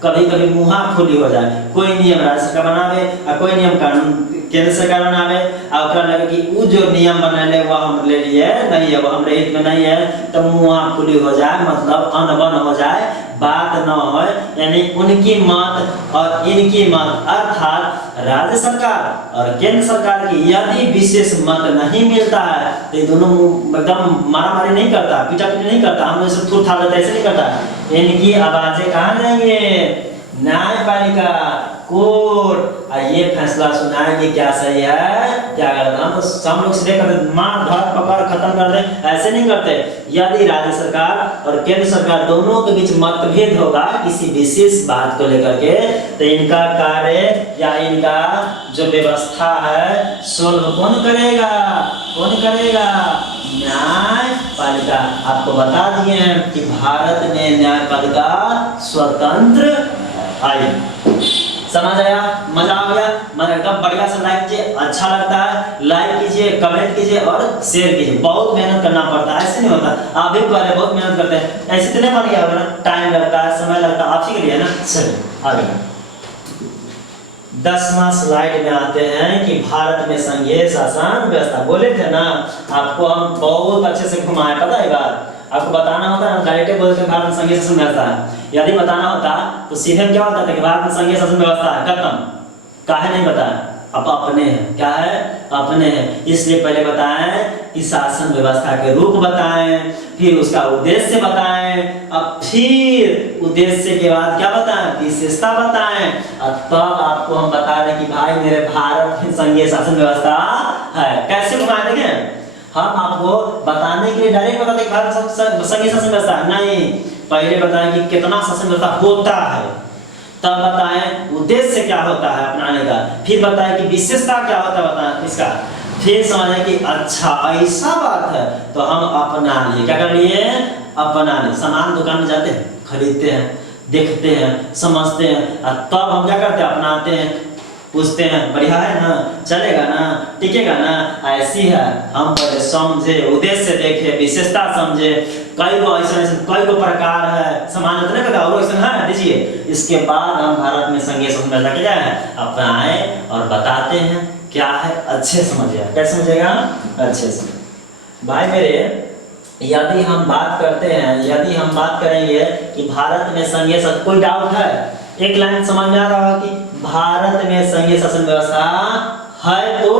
कभी कभी मुहा खुली हो जाए, कोई नियम राज्य सरकार बनावे और कोई नियम कानून केंद्र सरकार बनावे, और ओकरा लगे कि वो जो नियम बनले वो हम ले लिए नहीं है, वो हमरे हित में नहीं है, तो मुहा खुली हो जाए, मतलब अनबन हो जाए, बात न हो, यानी उनकी मत और इनकी मत, अर्थात राज्य सरकार और केंद्र सरकार की यदि विशेष मत नहीं मिलता है, तो ये दोनों एकदम मारामारी नहीं करता, पीटापीटी नहीं करता, हम जैसे थूर थाड़ ऐसे नहीं करता, इनकी आवाजें कहाँ जाएंगे, न्यायपालिका, कोर्ट, ये फैसला सुनाएंगे क्या सही है क्या गलत। हम लोग सीधे करते, मार धाड़ पकड़ खत्म कर दे, ऐसे नहीं करते। यदि राज्य सरकार और केंद्र सरकार दोनों के बीच मतभेद होगा किसी विशेष बात को लेकर के, तो इनका कार्य या इनका जो व्यवस्था है सोल्व कौन करेगा, न्यायपालिका। आपको बता दिए हैं कि भारत में न्यायपालिका स्वतंत्र आई। समझ आया, मजा आ गया, एकदम बढ़िया से लाइक कीजिए, अच्छा लगता है लाइक कीजिए, कमेंट कीजिए और शेयर कीजिए। बहुत मेहनत करना पड़ता है, ऐसे नहीं होता, आप भी पहले बहुत मेहनत करते हैं, ऐसे तो नहीं बन गया होगा ना, टाइम लगता है, समय लगता है, आप सीख लिए ना। चलिए आगे 10वां स्लाइड में आते हैं कि भारत में संघीय शासन व्यवस्था। बोले थे ना आपको, हम बहुत अच्छे से घुमाए, पता है बात, आपको बताना होता है, डायरेक्ट बोलते हैं भारत में संघीय शासन व्यवस्था है। यदि बताना होता तो सीधे क्या होता था कि भारत में संघीय शासन व्यवस्था है, खत्म। काहे नहीं बताया, अब अपने हैं, क्या है, अपने हैं, इसलिए पहले बताएं कि शासन व्यवस्था के रूप बताएं, फिर उसका उद्देश्य बताएं, अब फिर उद्देश्य के बाद क्या बताएं, विशेषता बताएं, और तब आपको हम बता रहे कि भाई मेरे भारत में संघीय शासन व्यवस्था है। कैसे घुमाए देखें, हम आपको बताने के लिए डायरेक्ट बताते कि भारत संघीय शासन व्यवस्था नहीं, पहले बताएं कि कितना शासन व्यवस्था होता है, तब बताएं उद्देश्य क्या होता है अपनाने का, फिर बताएं कि विशेषता क्या होता है बताएं इसका, फिर समझें कि अच्छा ऐसा बात है तो हम अपना लिए। क्या कर लिए, अपना लिए। सामान दुकान में जाते हैं, खरीदते हैं, देखते हैं, समझते हैं, और तब हम क्या करते हैं, अपनाते हैं, पूछते हैं बढ़िया है ना, चलेगा ना, टिकेगा ना, ऐसी है। हम पहले समझे, उद्देश्य देखे, विशेषता समझे, कई को प्रकार है, समान इतने का और ऐसा है दीजिए, इसके बाद हम भारत में संघीय शासन व्यवस्था क्या है अपनाए और बताते हैं क्या है, अच्छे समझिए। कैसे समझेगा, अच्छे से भाई मेरे। यदि हम बात करते हैं, यदि हम बात करेंगे कि भारत में संघीय शासन, कोई डाउट है, एक लाइन समझ में आ रहा होगा कि भारत में संघीय शासन व्यवस्था है तो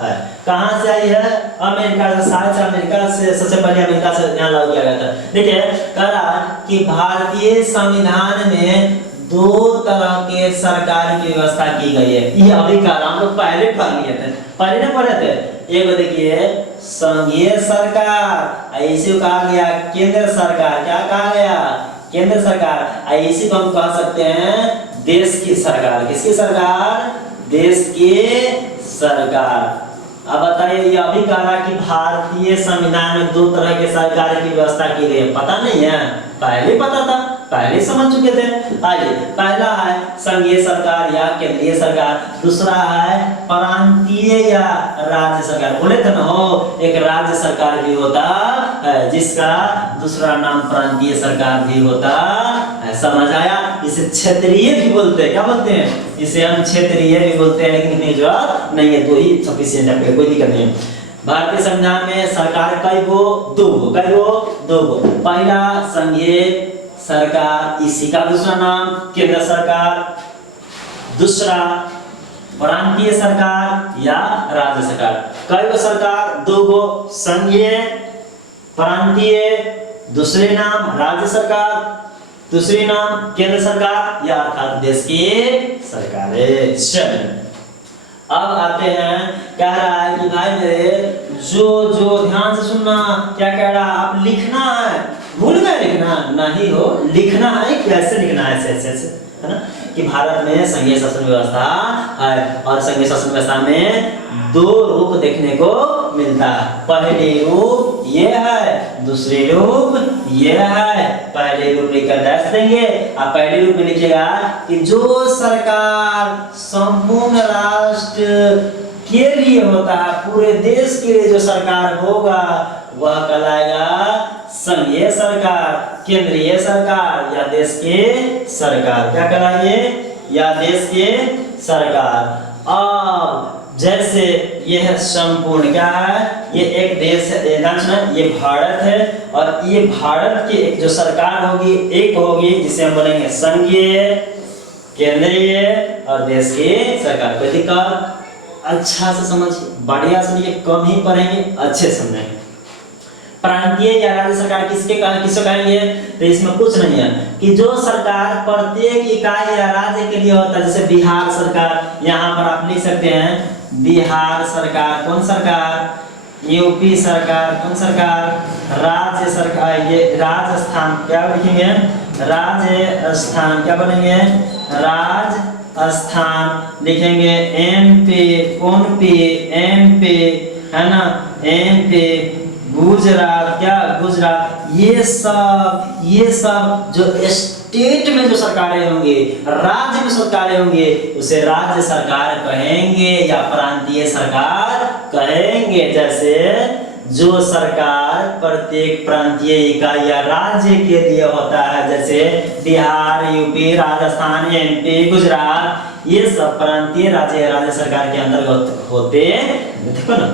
है। कहां से आई है, अमेरिका से, शायद से अमेरिका से, सबसे पहले अमेरिका से यहाँ लागू किया गया था। देखिए कह रहा कि भारतीय संविधान में दो तरह के सरकार की व्यवस्था की गई है। ये अभी का हम लोग पहले पढ़ लिए थे, पहले ना पढ़े थे। एक देखिए संघीय सरकार, ऐसे कहा गया केंद्र सरकार, क्या कहा गया, केंद्र सरकार। इसी को हम कह सकते हैं देश की सरकार। किसकी सरकार, देश की सरकार। अब बताइए, ये अभी कहा कि भारतीय संविधान में दो तरह के सरकार की व्यवस्था की गई है, पता नहीं है, पहले पता था, पहले समझ चुके थे। आइए, पहला है संघीय सरकार या केंद्रीय सरकार, दूसरा है प्रांतीय या राज्य सरकार। बोले थे ना हो, एक राज्य सरकार भी होता है जिसका दूसरा नाम प्रांतीय सरकार भी होता है। समझ आया, इसे क्षेत्रीय भी बोलते हैं। क्या बोलते हैं, इसे हम क्षेत्रीय भी बोलते हैं, लेकिन इतनी जरूरत नहीं है, दो ही सफिशिएंट है, कोई दिक्कत नहीं है। भारतीय संविधान में सरकार कई गो, दो गो, कई गो, दो गो। पहला संघीय सरकार, इसी का दूसरा नाम केंद्र सरकार। दूसरा प्रांतीय सरकार या राज्य सरकार। कई गो सरकार, दो गो, संघीय, प्रांतीय, दूसरे नाम राज्य सरकार, दूसरी नाम केंद्र सरकार या अर्थात देश की सरकारें। चलिए अब आते हैं, कह रहा है कि भाई मेरे जो ध्यान से सुनना, क्या कह रहा है, आप लिखना है, भूल गए लिखना नहीं हो, लिखना है, कैसे लिखना है, ऐसे है ना, कि भारत में संघीय शासन व्यवस्था है और संघीय शासन व्यवस्था में दो रूप देखने को मिलता है। पहले रूप ये है, दूसरे रूप ये है। पहले रूप लिखकर डैश देंगे और पहले रूप में लिखिएगा कि जो सरकार संपूर्ण राष्ट्र के लिए होता है, पूरे देश के लिए जो सरकार होगा वह कहलाएगा संघीय सरकार, केंद्रीय सरकार या देश के सरकार। क्या कहलाएंगे? या देश के सरकार। अब जैसे यह संपूर्ण क्या है, ये एक देश है, ये भारत है और ये भारत की एक जो सरकार होगी एक होगी जिसे हम बोलेंगे संघीय, केंद्रीय और देश की सरकार। कोई दिक्कत? अच्छा से समझिए, बढ़िया से, कम ही पढ़ेंगे, अच्छे समझेंगे। प्रांतीय या राज्य सरकार किसको कहेंगे? तो इसमें कुछ नहीं है कि जो सरकार प्रत्येक इकाई या राज्य के लिए होता है। जैसे बिहार सरकार, यहाँ पर आप लिख सकते हैं बिहार सरकार। कौन सरकार? यूपी सरकार। कौन सरकार? राज्य सरकार। ये राजस्थान, क्या लिखेंगे? राजस्थान। क्या बनेंगे? राजस्थान लिखेंगे। एमपी, कौन पी? एमपी, है ना, एमपी। गुजरात, क्या? गुजरात। ये सब जो स्टेट में जो सरकारें होंगी, राज्य में सरकारें होंगी, उसे राज्य सरकार कहेंगे या प्रांतीय सरकार कहेंगे। जैसे जो सरकार प्रत्येक प्रांतीय इकाई या राज्य के लिए होता है, जैसे बिहार, यूपी, राजस्थान, एमपी, गुजरात, ये सब प्रांतीय राज्य सरकार के अंतर्गत होते। देखो ना,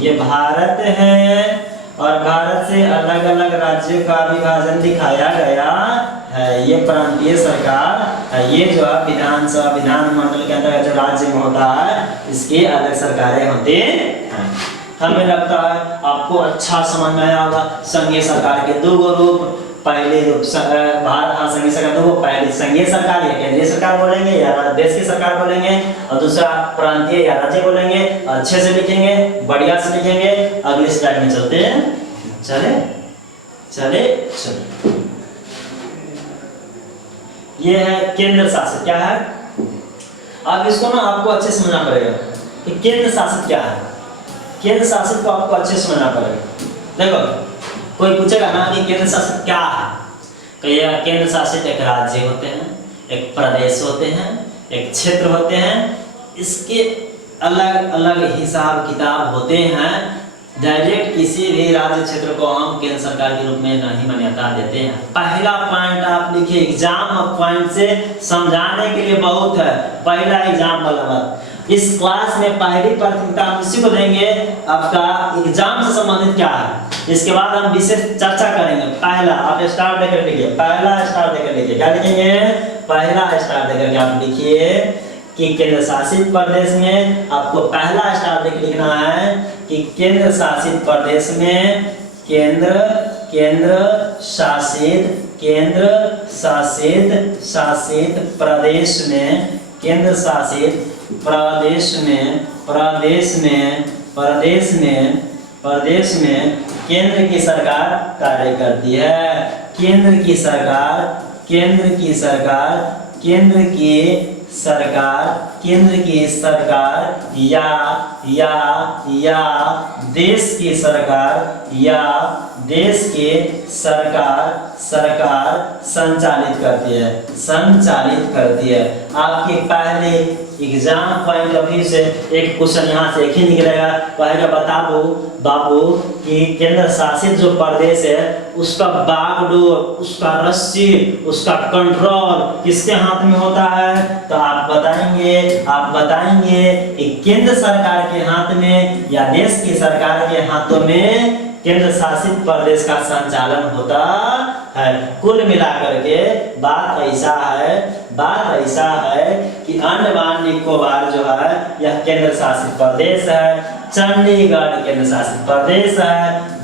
ये भारत है और भारत से अलग अलग राज्यों का विभाजन दिखाया गया है। ये प्रांतीय सरकार है। ये जो है विधानसभा, विधानमंडल के अंदर जो राज्य में होता है, इसके अलग सरकारें होती हैं। हमें लगता है आपको अच्छा समझ में आया होगा। संघीय सरकार के दो रूप, पहले रूप भारत संघीय सरकार दो, पहले संघीय सरकार या केंद्रीय सरकार बोलेंगे या देश की सरकार बोलेंगे, और दूसरा प्रांतीय या राज्य बोलेंगे। अच्छे से लिखेंगे, बढ़िया से लिखेंगे। अगली स्लाइड में चलते हैं। चले। ये है केंद्र शासित। क्या है? अब इसको ना आपको अच्छे से समझना पड़ेगा कि केंद्र शासित क्या है। केंद्र शासित को आपको अच्छे से समझना पड़ेगा। देखो, कोई पूछेगा ना कि केंद्र शासित क्या है, कहिएगा केंद्र शासित एक राज्य होते हैं, एक प्रदेश होते हैं, एक क्षेत्र होते हैं। इसके अलग अलग हिसाब किताब होते हैं। डायरेक्ट किसी भी राज्य क्षेत्र को हम केंद्र सरकार के रूप में नहीं मान्यता देते हैं। पहला पॉइंट आप लिखिए, एग्जाम पॉइंट से समझाने के लिए बहुत है। पहला एग्जाम वाला बात, इस क्लास में पहली प्राथमिकता हम इसी को देंगे, आपका एग्जाम से संबंधित क्या है। इसके बाद हम विशेष चर्चा करेंगे। पहला आप स्टार देकर लिखिए, पहला स्टार देकर लिखिए। क्या लिखेंगे? पहला स्टार देकर के आप लिखिए कि केंद्र शासित प्रदेश में आपको पहला स्टार देकर लिखना है कि केंद्र शासित प्रदेश में केंद्र शासित प्रदेश में, केंद्र शासित प्रदेश में केंद्र की सरकार कार्य करती है। केंद्र की सरकार या देश की सरकार संचालित करती है। आपके पहले एग्जाम पॉइंट ऑफ व्यू से एक क्वेश्चन यहाँ से एक ही निकलेगा, कहेगा बता दो बाबू कि केंद्र शासित जो प्रदेश है उसका बागडोर, उसका रस्सी, उसका कंट्रोल किसके हाथ में होता है? तो आप बताएंगे कि केंद्र सरकार के हाथ में या देश की सरकार के हाथों में केंद्र शासित प्रदेश का संचालन होता है। कुल मिलाकर के बात ऐसा है कि अंडमान निकोबार जो है यह केंद्र शासित प्रदेश है, चंडीगढ़ केंद्र शासित प्रदेश है,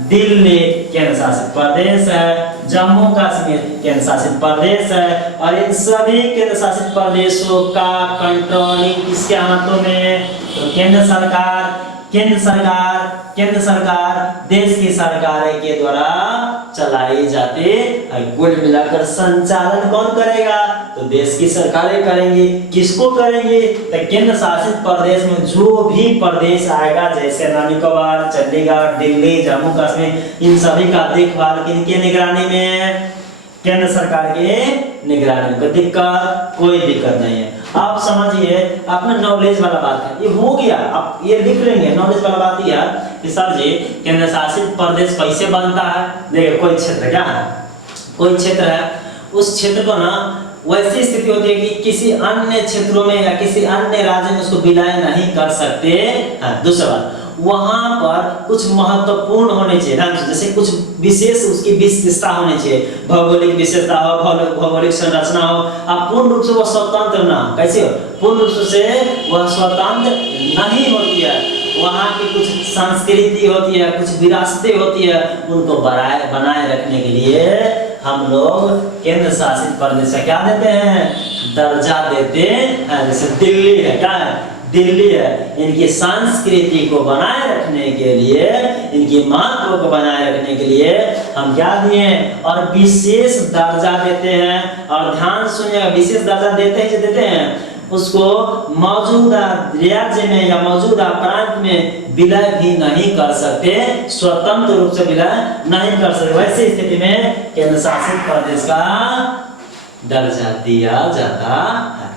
दिल्ली केंद्र शासित प्रदेश है, जम्मू कश्मीर केंद्र शासित प्रदेश है, और इन सभी केंद्र शासित प्रदेशों का कंट्रोलिंग किसके हाथों में? तो केंद्र सरकार देश की सरकारें के द्वारा चलाई जाती है। कुल मिलाकर संचालन कौन करेगा? तो देश की सरकारें करेंगी। किसको करेंगी? तो केंद्र शासित प्रदेश में जो भी प्रदेश आएगा, जैसे निकोबार, चंडीगढ़, दिल्ली, जम्मू कश्मीर, इन सभी का देखभाल किनके निगरानी में? केंद्र सरकार के निगरानी में। कोई दिक्कत नहीं है। आप समझिए, अपना नॉलेज वाला बात है, ये हो गया। आप ये लिख लेंगे, नॉलेज वाला बात यह है कि सर जी केंद्र शासित प्रदेश कैसे बनता है? देखिए, कोई क्षेत्र क्या है, कोई क्षेत्र है, उस क्षेत्र को ना वैसी स्थिति होती है कि किसी अन्य क्षेत्रों में या किसी अन्य राज्य में उसको विलय नहीं कर सकते हैं। दूसरा बात, वहां पर कुछ महत्वपूर्ण होने चाहिए, जैसे कुछ विशेष उसकी विशेषता होनी चाहिए, भौगोलिक विशेषता हो, भौगोलिक संरचना हो। आप पूर्ण रूप से वो स्वतंत्र ना, कैसे हो? पूर्ण रूप से वह स्वतंत्र नहीं होती है। वहाँ की कुछ संस्कृति होती है, कुछ विरासतें होती है, उनको बनाए रखने के लिए हम लोग केंद्र शासित प्रदेश क्या देते हैं? दर्जा देते हैं। जैसे दिल्ली है, क्या है? दिल्ली है। इनकी संस्कृति को बनाए रखने के लिए, इनकी महत्व को बनाए रखने के लिए हम क्या दिए? और विशेष दर्जा देते हैं। और ध्यान सुनिएगा, विशेष दर्जा देते हैं उसको मौजूदा राज्य में या मौजूदा प्रांत में विलय भी नहीं कर सकते, स्वतंत्र रूप से विलय नहीं कर सकते। वैसी स्थिति में केंद्र शासित प्रदेश का दर्जा दिया जाता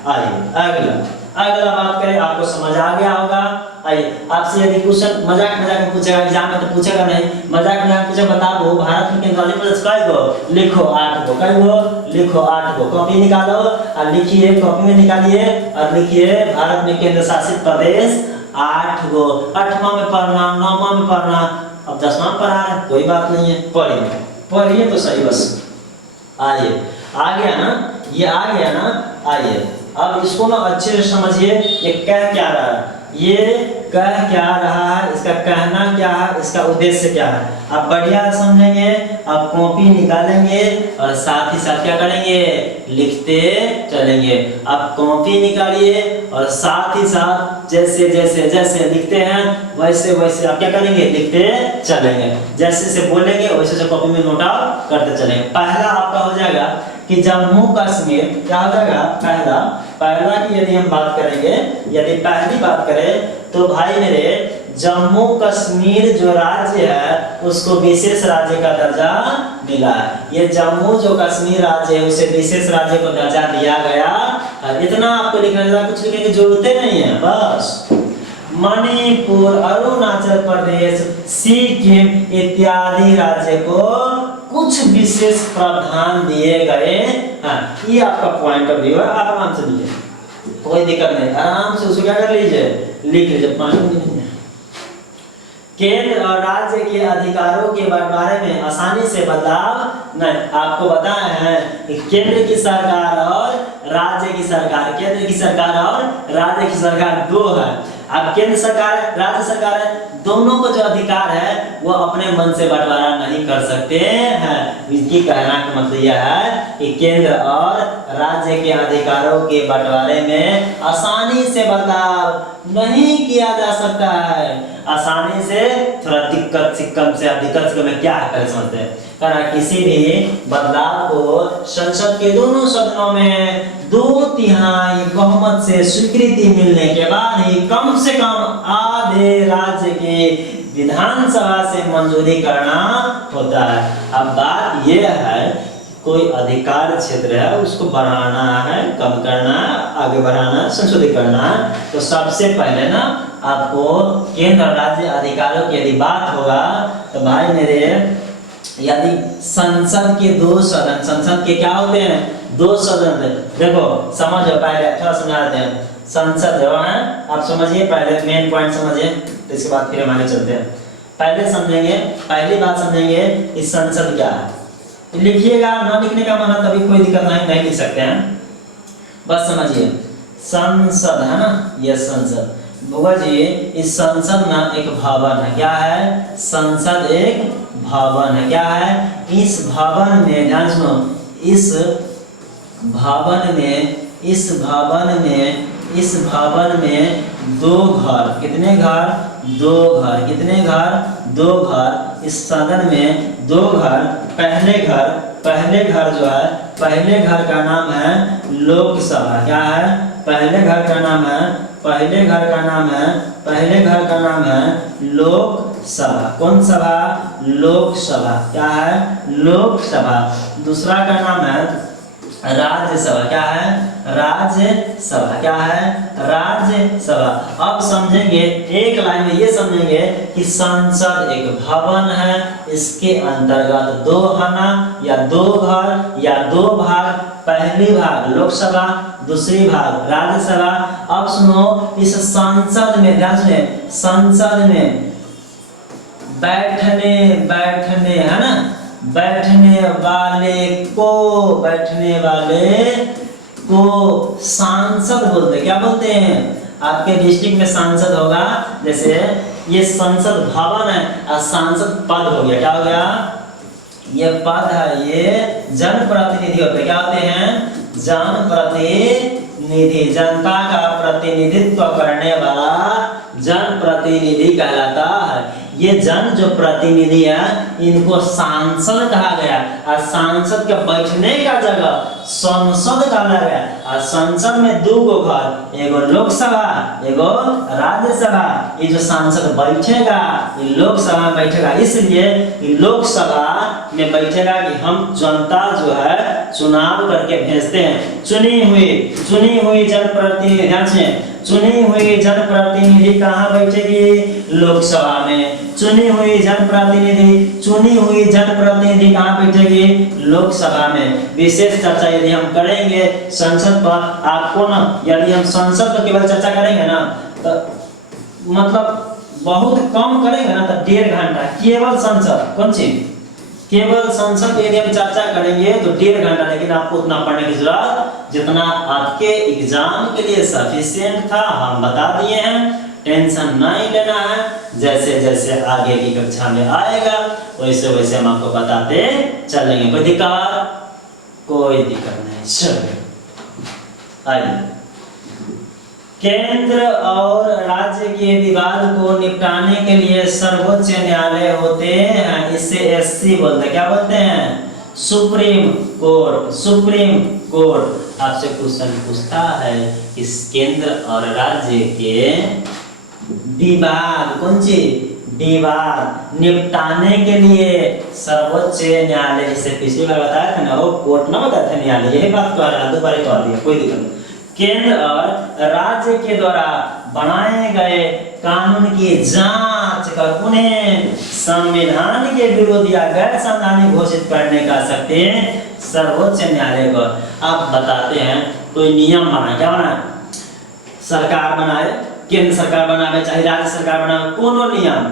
है। आइए अगला बात करें, आपको समझ आ गया होगा। आइए, आपसे यदि क्वेश्चन मजाक में पूछेगा, एग्जाम में तो पूछेगा नहीं, मजाक में पूछे बता दो भारत में केंद्र शासित प्रदेश कै गो? लिखो 8 गो। कै गो? लिखो 8 गो। कॉपी निकालो और लिखिए, कॉपी में निकालिए और लिखिए भारत में केंद्र शासित प्रदेश 8 गो। 8वां में पढ़ना, 9वां में पढ़ना, अब 10वां में पढ़ा है, कोई बात नहीं है, पढ़िए तो सही। बस आइए, आ गया ना, ये आ गया ना। आइए अब इसको ना अच्छे से समझिए, ये कह क्या रहा है, ये कह क्या रहा है, इसका कहना क्या है, इसका उद्देश्य क्या है। आप बढ़िया समझेंगे, आप कॉपी निकालेंगे और साथ ही साथ क्या करेंगे? लिखते चलेंगे। आप कॉपी निकालिए और साथ ही साथ जैसे जैसे जैसे लिखते हैं वैसे वैसे आप क्या करेंगे? लिखते चलेंगे। जैसे से बोलेंगे वैसे से कॉपी में नोट आउट करते चलेंगे। पहला आपका हो जाएगा कि जम्मू कश्मीर, क्या हो जाएगा? पहला की यदि हम बात करेंगे, यदि पहली बात करें तो भाई मेरे, जम्मू कश्मीर जो राज्य है उसको विशेष राज्य का दर्जा मिला है। ये जम्मू जो कश्मीर राज्य है उसे विशेष राज्य को दर्जा दिया गया। इतना आपको लिखने का कुछ लिखने की जरूरत नहीं है। बस मणिपुर, अरुणाचल प्रदेश, सिक्किम इत्यादि राज्य को कुछ विशेष प्रावधान दिए गए। ये आपका पॉइंट ऑफ व्यू है। आप आराम से लीजिए, कोई दिक्कत नहीं, आराम से उसको क्या कर लीजिए, लिख लीजिए। केंद्र और राज्य के अधिकारों के बारे में आसानी से बदलाव नहीं। आपको बताया है कि केंद्र की सरकार और राज्य की सरकार, केंद्र की सरकार और राज्य की सरकार दो है। अब केंद्र सरकार है, राज्य सरकार है, दोनों को जो अधिकार है वो अपने मन से बंटवारा नहीं कर सकते हैं। इसकी कहना का मतलब यह है कि केंद्र और राज्य के अधिकारों के बंटवारे में आसानी से बदलाव नहीं किया जा सकता है। आसानी से, थोड़ा दिक्कत से कम में क्या है समझते हैं। किसी भी बदलाव को संसद के दोनों सदनों में 2/3 बहुमत से स्वीकृति मिलने के बाद ही कम से कम आधे राज्य के विधानसभा से मंजूरी करना होता है। अब बात यह है, कोई अधिकार क्षेत्र है उसको बढ़ाना है, कम करना है, आगे बढ़ाना है, संशोधित करना है, तो सबसे पहले ना आपको केंद्र और राज्य अधिकारों की यदि बात होगा तो भाई मेरे, यदि संसद के दो सदन, संसद के क्या होते हैं? 2 सदन। देखो समझो, पहले थोड़ा समझाते हैं। संसद जो है, आप समझिए, पहले मेन पॉइंट समझिए, इसके बाद फिर हम आगे चलते हैं। पहले समझेंगे, पहली बात समझेंगे इस संसद क्या है। लिखिएगा, ना लिखने का मन है तभी कोई दिक्कत नहीं लिख सकते हैं, बस समझिए। संसद है ना, ये संसद बुआ जी, इस संसद में एक भवन है। क्या है? संसद एक भवन है। क्या है? इस भवन में, ध्यान सुनो, इस भवन में दो घर, कितने घर? दो घर। कितने घर? दो घर। इस सदन में दो घर। पहले घर जो है, पहले घर का नाम है लोकसभा। क्या है? पहले घर का नाम है लोकसभा। कौन सभा? लोकसभा। क्या है? लोकसभा। दूसरा का नाम है राज्यसभा। क्या है? राज्यसभा। क्या है? राज्यसभा। अब समझेंगे, एक लाइन में ये समझेंगे कि संसद एक भवन है, इसके अंतर्गत दो खाना या दो घर या दो भाग, पहली भाग लोकसभा, दूसरी भाग राज्यसभा। अब सुनो, इस संसद में, ध्यान सुने, संसद में बैठने है ना, बैठने वाले को सांसद बोलते हैं। क्या बोलते हैं? आपके डिस्ट्रिक्ट में सांसद होगा, जैसे ये संसद भवन है और सांसद पद हो गया। क्या हो गया? ये पद है, ये जनप्रतिनिधि होते हैं। क्या होते हैं? जनप्रतिनिधि। जनता का प्रतिनिधित्व करने वाला जनप्रतिनिधि कहलाता है। ये जन जो प्रतिनिधि है, इनको सांसद कहा गया, और सांसद के बैठने का जगह संसद कहा गया। और संसद में दो गो घर, एगो लोकसभा, एगो राज्यसभा। ये जो सांसद बैठेगा, ये लोकसभा में बैठेगा, इसलिए लोकसभा में बैठेगा कि हम जनता जो है चुनाव करके भेजते हैं। चुनी हुई जनप्रतिनिधि, ध्यान से, चुनी हुई जनप्रतिनिधि कहाँ बैठेगी? लोकसभा में। चुनी हुई जनप्रतिनिधि कहाँ बैठेगी? लोकसभा में। विशेष चर्चा यदि हम करेंगे संसद पर, आपको ना, यदि हम संसद पर केवल चर्चा करेंगे ना, तो मतलब बहुत कम करेंगे ना, तो 1.5 घंटा केवल संसद। कौन चीज? केवल संसद यदि हम चर्चा करेंगे तो 1.5 घंटा, लेकिन आपको उतना पढ़ने की जरूरत जितना आपके एग्जाम के लिए सफिशिएंट था हम बता दिए हैं। टेंशन नहीं लेना है, जैसे जैसे आगे की कक्षा में आएगा वैसे वैसे हम आपको बताते चलेंगे। कोई दिक्कत नहीं। चलिए आइए, केंद्र और राज्य के विवाद को निपटाने के लिए सर्वोच्च न्यायालय होते हैं, इसे एससी बोलते हैं। क्या बोलते हैं? Supreme court. आपसे क्वेश्चन पूछता है, इस केंद्र और राज्य के विवाद, कौन सी विवाद निपटाने के लिए सर्वोच्च न्यायालय, जिसे पिछली बार बताया था ना, वो कोर्ट ना बताया था, न्यायालय। यही बात कह रहा है, दोबारा कह दिया, कोई दिक्कत नहीं। केंद्र और राज्य के द्वारा बनाए गए कानून की जांच कर उन्हें संविधान के विरोधी या गैर संवैधानिक घोषित करने का शक्ति सर्वोच्च न्यायालय को। आप बताते हैं कोई नियम बनाए, क्या बनाए? सरकार बनाए, केंद्र सरकार बनावे चाहे राज्य सरकार बनावे, कोनो नियम,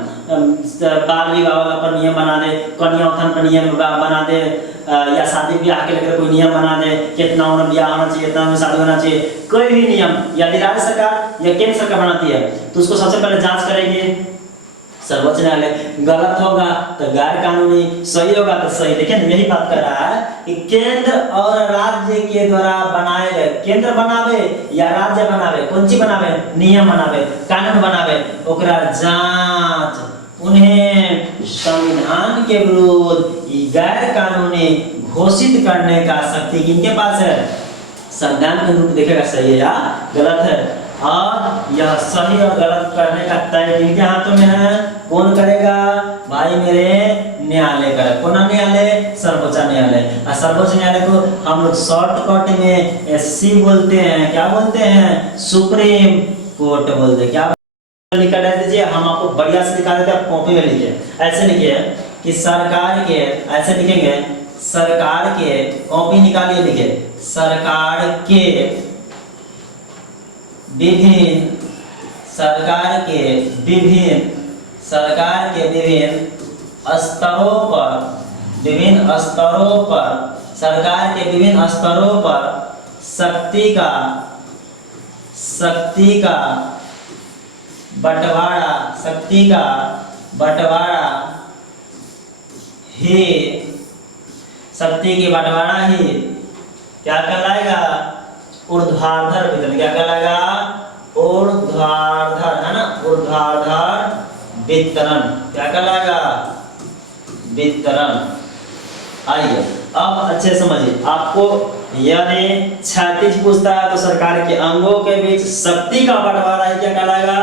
बाल विवाह वाला पर नियम बना दे, कन्या उत्थान पर नियम बना दे, या शादी ब्याह के लेकर कोई नियम बना दे, कितना उम्र ब्याह होना चाहिए, कितना उम्र शादी होना चाहिए, कोई भी नियम यदि राज्य सरकार या केंद्र सरकार बनाती है तो उसको सबसे पहले जांच करेंगे सर्वोच्च न्यायालय। गलत होगा तो गैर कानूनी, सही होगा तो सही। देखिए यही बात कर रहा है कि केंद्र और राज्य के द्वारा बनाए गए, केंद्र बनावे या राज्य बनावे, कौन सी बनावे? नियम बनावे, कानून बनावे, ओकरा जांच, उन्हें संविधान के विरुद्ध गैर कानूनी घोषित करने का शक्ति किनके पास है? संविधान के रूप देखेगा सही है या गलत है, और यह सही और गलत करने का तय किनके हाथों में है? कौन करेगा भाई मेरे? न्यायालय करेगा। कौन न्यायालय? सर्वोच्च न्यायालय। और सर्वोच्च न्यायालय को हम लोग शॉर्टकट में एससी बोलते हैं। क्या बोलते हैं? सुप्रीम कोर्ट बोलते हैं। क्या लिखा है दीजिए, हम आपको बढ़िया से दिखा देते हैं, आप कॉपी में लिखिए। ऐसे लिखिए कि सरकार के, ऐसे लिखेंगे सरकार के, कॉपी निकालिए, लिखिए सरकार के विभिन्न सरकार के विभिन्न स्तरों पर सरकार के विभिन्न स्तरों पर शक्ति का बंटवारा ही क्या कहलाएगा? ऊर्ध्वाधर वितरण। क्या कहलाएगा? ऊर्ध्वाधर, है ना, ऊर्ध्वाधर वितरण। क्या कहलाएगा? वितरण। आइए अब अच्छे समझिए, आपको यदि क्षैतिज पूछता है तो सरकार के अंगों के बीच शक्ति का बंटवारा ही क्या कहलाएगा?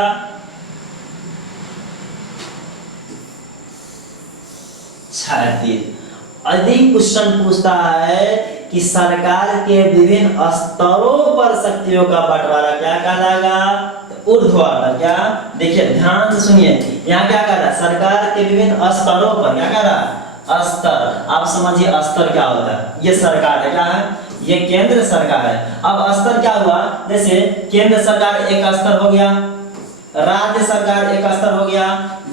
क्षैतिज। अधिक क्वेश्चन पूछता है कि सरकार के विभिन्न स्तरों पर शक्तियों का बंटवारा क्या कहलाएगा? ऊर्ध्वाधर। क्या? देखिए ध्यान से सुनिए, यहाँ क्या कह रहा है? सरकार के विभिन्न स्तरों पर क्या कह रहा है? स्तर। आप समझिए स्तर क्या होता है? ये सरकार है, क्या है? ये केंद्र सरकार है। अब स्तर क्या हुआ? जैसे केंद्र सरकार एक स्तर हो गया, राज्य सरकार एक स्तर हो गया,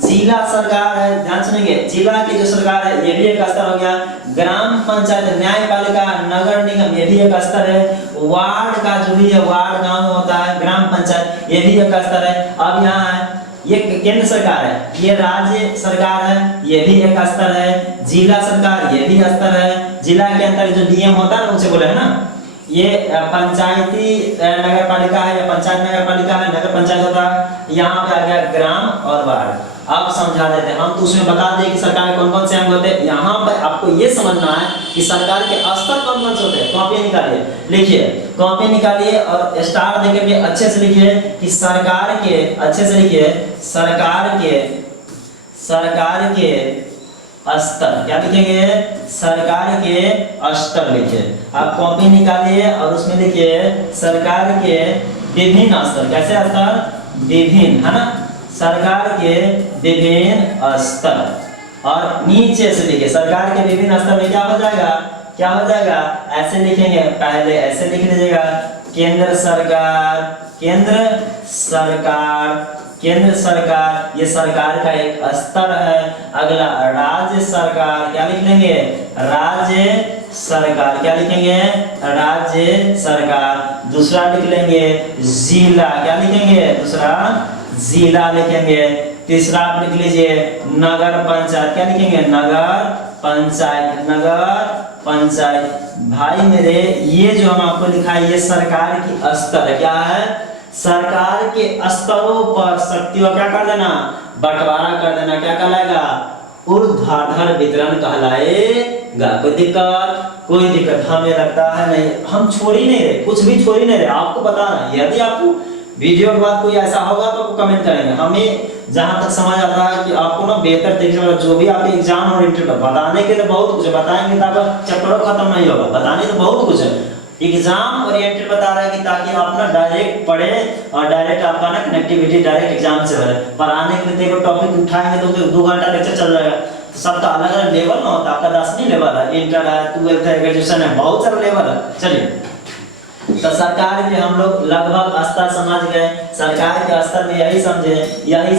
जिला सरकार है, ध्यान सुनेंगे, जिला की जो सरकार है ये भी एक स्तर हो गया, ग्राम पंचायत, न्यायपालिका, नगर निगम ये भी एक स्तर है, वार्ड का जो भी है, वार्ड गांव में होता है, ग्राम पंचायत ये भी एक स्तर है। अब यहाँ है ये केंद्र सरकार है, ये राज्य सरकार है, ये भी एक स्तर है, जिला सरकार ये भी स्तर है, जिला के अंदर जो डीएम होता है ना उसे बोले है ना, ये पंचायती नगर पालिका है या पंचायत नगर पालिका है, नगर पंचायत होता है। यहाँ पे आ गया ग्राम और वार्ड। अब समझा देते हैं हम, तो उसमें बता दें कि सरकार के कौन कौन से अंग होते हैं। यहाँ पर आपको ये समझना है कि सरकार के स्तर कौन कौन से होते हैं। कॉपी निकालिए, लिखिए, कॉपी निकालिए और स्टार देकर के अच्छे से लिखिए कि सरकार के, अच्छे से लिखिए, सरकार के स्तर। क्या लिखेंगे? सरकार के स्तर लिखिए। आप कॉपी निकालिए और उसमें लिखिए सरकार के विभिन्न स्तर। कैसे स्तर? विभिन्न, है ना, सरकार के विभिन्न स्तर। और नीचे से लिखिए सरकार के विभिन्न स्तर में क्या हो जाएगा? क्या हो जाएगा? ऐसे लिखेंगे, पहले ऐसे लिख लीजिएगा, केंद्र सरकार, केंद्र सरकार ये सरकार का एक स्तर है। अगला राज्य सरकार, क्या लिख लेंगे? राज्य सरकार। क्या लिखेंगे? राज्य सरकार। दूसरा लिख लेंगे जिला। क्या लिखेंगे? दूसरा जिला लिखेंगे। तीसरा आप लिख लीजिए नगर पंचायत। क्या लिखेंगे? नगर पंचायत, नगर पंचायत। भाई मेरे, ये जो हम आपको लिखा है ये सरकार की स्तर है। क्या है? सरकार के स्तरों पर शक्तियों क्या कर देना? बंटवारा कर देना। क्या कहलाएगा? ऊर्ध्वाधर वितरण कहलाएगा। कोई दिक्कत? कोई दिक्कत हमें लगता है नहीं। हम छोड़ ही नहीं रहे, कुछ भी छोड़ ही नहीं रहे, आपको बताना है। यदि आपको वीडियो के बाद कोई ऐसा होगा तो कमेंट करेंगे। हमें जहां तक समझ आता है कि आपको ना बेहतर तरीके से जो भी आपके एग्जाम और इंटरव्यू बताने के लिए बहुत कुछ है, बताएंगे तो आपका चैप्टर खत्म नहीं होगा, बताने तो बहुत कुछ है। एग्जाम ओरिएंटेड बता रहा है कि ताकि आप ना डायरेक्ट पढ़ें और डायरेक्ट आपका ना कनेक्टिविटी डायरेक्ट एग्जाम से बने। पढ़ाने के लिए टॉपिक उठाएंगे तो 2 घंटा लेक्चर चल जाएगा। तो सबका अलग अलग लेवल ना होता, आपका 10वीं लेवल है, इंटर है, 12th है, ग्रेजुएशन है, बहुत सारे लेवल है। चलिए, तो सरकार के हम लोग लगभग स्तर समझ गए। सरकार के स्तर में यही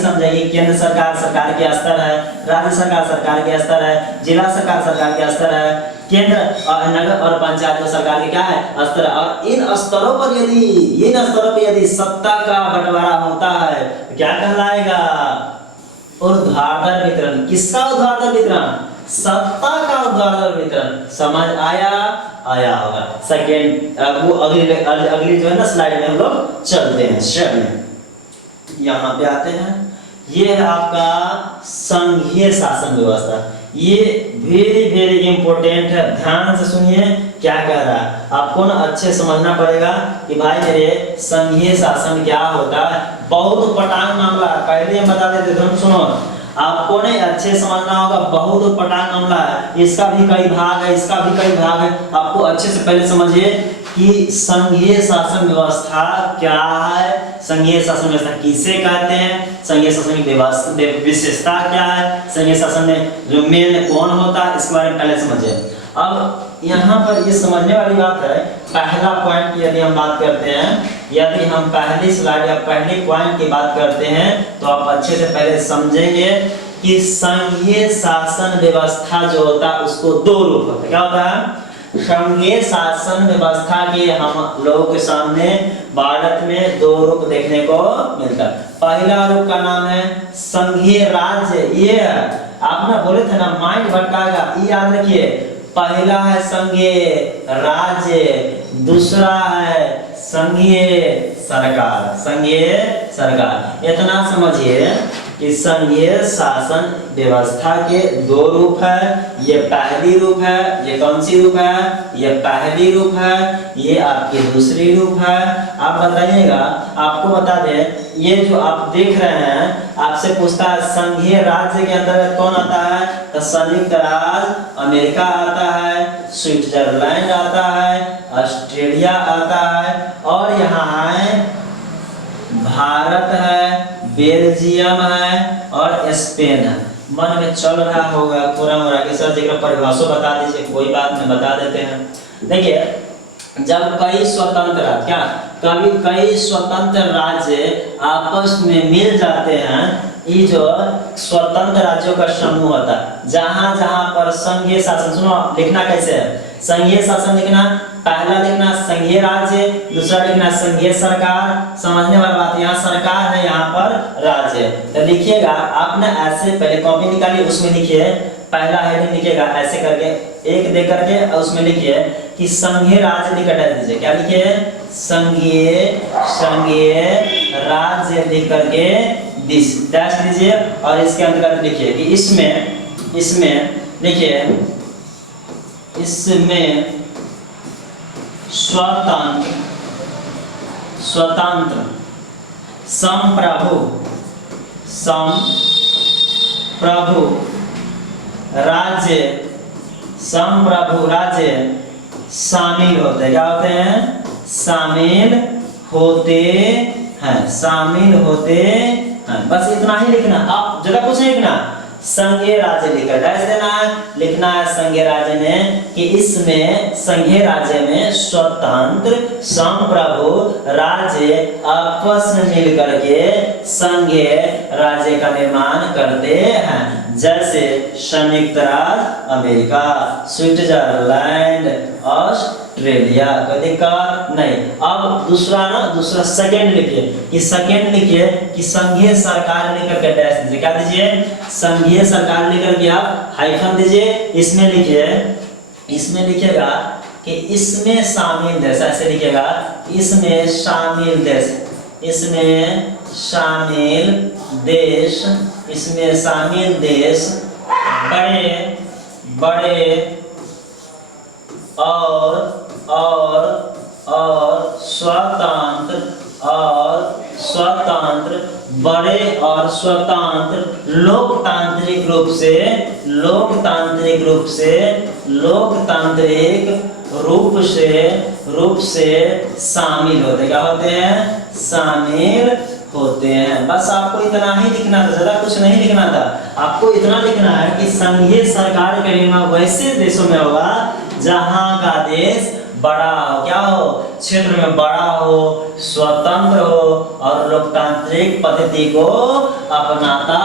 समझे कि केंद्र सरकार सरकार के स्तर है, राज्य सरकार सरकार के स्तर है, जिला सरकार सरकार के स्तर है, केंद्र और नगर और पंचायत सरकार के क्या है? स्तर। और इन स्तरों पर यदि सत्ता का बंटवारा होता है तो क्या कहलाएगा? ऊर्ध्वाधर वितरण। किसका ऊर्ध्वाधर वितरण? सत्ता का ऊर्ध्वाधर वितरण। समझ आया होगा। सेकेंड वो अगली जो है ना स्लाइड में हम लोग चलते हैं। चलिए यहाँ पे आते हैं। ये है आपका संघीय शासन व्यवस्था। ये वेरी इंपॉर्टेंट है, ध्यान से सुनिए क्या कह रहा है। आपको ना अच्छे समझना पड़ेगा कि भाई मेरे संघीय शासन क्या होता है। बहुत पटांग मामला पहले हम बता देते थे, सुनो आपको नहीं अच्छे समझना होगा। बहुत पटांग मामला है, इसका भी कई भाग है, इसका भी कई भाग है। आपको अच्छे से पहले समझिए कि संघीय शासन व्यवस्था क्या है, संघीय शासन व्यवस्था किसे कहते हैं, संघीय शासन की विशेषता क्या है, संघीय शासन में जो मेन कौन होता है, इसके बारे में पहले समझिए। अब यहाँ पर ये समझने वाली बात है। पहला पॉइंट यदि हम बात करते हैं यदि हम पहली स्लाइड या पहले पॉइंट की बात करते हैं तो आप अच्छे से पहले समझेंगे कि संघीय शासन व्यवस्था जो होता है उसको दो रूप होता है। क्या होता है? संघीय शासन व्यवस्था के हम लोगों के सामने भारत में दो रूप देखने को मिलता है। पहला रूप का नाम है संघीय राज्य। ये आप ना बोले थे ना माइंड भटकाएगा, ये याद रखिए। पहला है संघीय राज्य, दूसरा है संघीय सरकार। संघीय सरकार, इतना समझिए कि संघीय शासन व्यवस्था के दो रूप है। ये पहली रूप है, ये कौन सी रूप है? ये पहली रूप है, ये आपकी दूसरी रूप है। आप बताइएगा, आपको बता दें, ये जो आप देख रहे हैं, आपसे पूछता है संघीय राज्य के अंतर्गत कौन आता है? तो संयुक्त राज्य अमेरिका आता है, स्विट्जरलैंड आता है, ऑस्ट्रेलिया आता है, और यहाँ है भारत है, बेल्जियम है और स्पेन है। मन में चल रहा होगा पूरा मोरा कि सर जी परिभाषा बता दीजिए। कोई बात नहीं, बता देते हैं। देखिए, जब कई स्वतंत्र राज्य, क्या कभी कई स्वतंत्र राज्य आपस में मिल जाते हैं, ये जो स्वतंत्र राज्यों का समूह होता है, जहां जहां पर संघीय शासन, सुनो लिखना कैसे है? संघीय शासन लिखना, पहला लिखना संघीय राज्य, दूसरा लिखना संघीय सरकार। समझने वाली बात, यहाँ सरकार है, यहाँ पर राज्य। तो लिखिएगा आपने ऐसे, पहले कॉपी निकालिए, उसमें लिखिए, पहला हेडिंग लिखिएगा ऐसे करके, एक दे करके, और उसमें लिखिए कि संघीय राज्य लिख कर दीजिए। क्या लिखिए? संघीय राज्य लिख करके डैश दीजिए, और इसके अंतर्गत लिखिए कि इसमें लिखिए, इसमें स्वतंत्र संप्रभु राज्य शामिल होते हैं। क्या होते हैं? शामिल होते हैं। बस इतना ही लिखना, आप ज्यादा कुछ नहीं लिखना। संघीय राज्य लिखकर डैश देना है। लिखना है संघीय राज्य में कि इसमें संघीय राज्य में स्वतंत्र संप्रभु राज्य आपस में मिल करके संघीय राज्य का निर्माण करते हैं, जैसे संयुक्त राज्य अमेरिका, स्विट्जरलैंड, ऑस्ट्रेलिया। कोई दिक्कत नहीं। अब दूसरा सेकंड लिखिए कि संघीय सरकार लेकर के डैश दीजिए। क्या दीजिए? संघीय सरकार लेकर के आप हाइफन दीजिए। इसमें लिखिएगा कि इसमें शामिल देश, ऐसे लिखिएगा, इसमें शामिल देश बड़े स्वतंत्र बड़े और स्वतंत्र लोकतांत्रिक रूप से शामिल होते। क्या होते हैं? शामिल होते हैं। बस आपको इतना ही लिखना था, ज्यादा कुछ नहीं लिखना था। आपको इतना लिखना है कि संघीय सरकार का निर्माण वैसे देशों में होगा जहां का देश बड़ा हो, क्या हो? क्षेत्र में बड़ा हो, स्वतंत्र हो और लोकतांत्रिक पद्धति को अपनाता।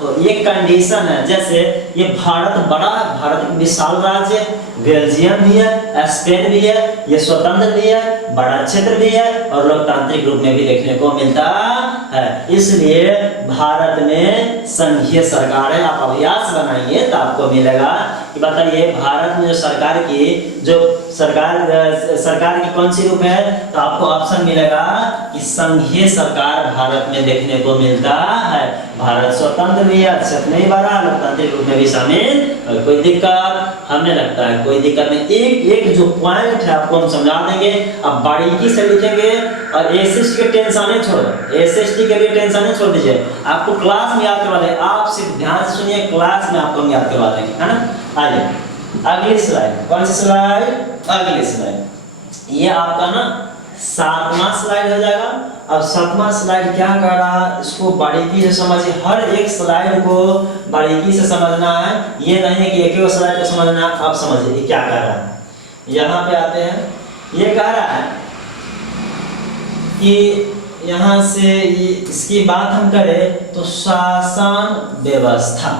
तो ये कंडीशन है। जैसे ये भारत बड़ा है, भारत एक विशाल राज्य, बेल्जियम भी है, स्पेन भी है, ये स्वतंत्र भी है, बड़ा क्षेत्र भी है और लोकतांत्रिक रूप में भी देखने को मिलता है। इसलिए भारत में संघीय सरकार है। आप अभ्यास बनाइए तो आपको मिलेगा कि बताइए भारत में जो सरकार की कौन सी रूप है? तो आपको ऑप्शन मिलेगा कि संघीय सरकार भारत में देखने को मिलता है। भारत स्वतंत्र भी है, क्षेत्र नहीं बड़ा, लोकतांत्रिक रूप में भी शामिल। और कोई दिक्कत हमें लगता है कोई दिक्कत नहीं। एक जो पॉइंट है आपको हम समझा देंगे, अब बारीकी से लिखेंगे और एसएसटी के टेंशन छोड़, एसएसटी के लिए टेंशन छोड़ दीजिए। आपको क्लास में याद करवा देंगे, आप सिर्फ ध्यान से सुनिए, क्लास में आपको हम याद करवा देंगे, है ना। आइए अगली स्लाइड, कौन सी स्लाइड? अगली स्लाइड। ये आपका ना 7वां स्लाइड हो जाएगा। अब 7वां स्लाइड क्या कर रहा है, इसको बारीकी से समझिए। हर एक स्लाइड को बारीकी से समझना है, ये नहीं है कि एक ही स्लाइड को समझना। अब समझिए क्या कर रहा है। यहाँ पे आते हैं, ये कह रहा है कि यहाँ से इसकी बात हम करें तो शासन व्यवस्था,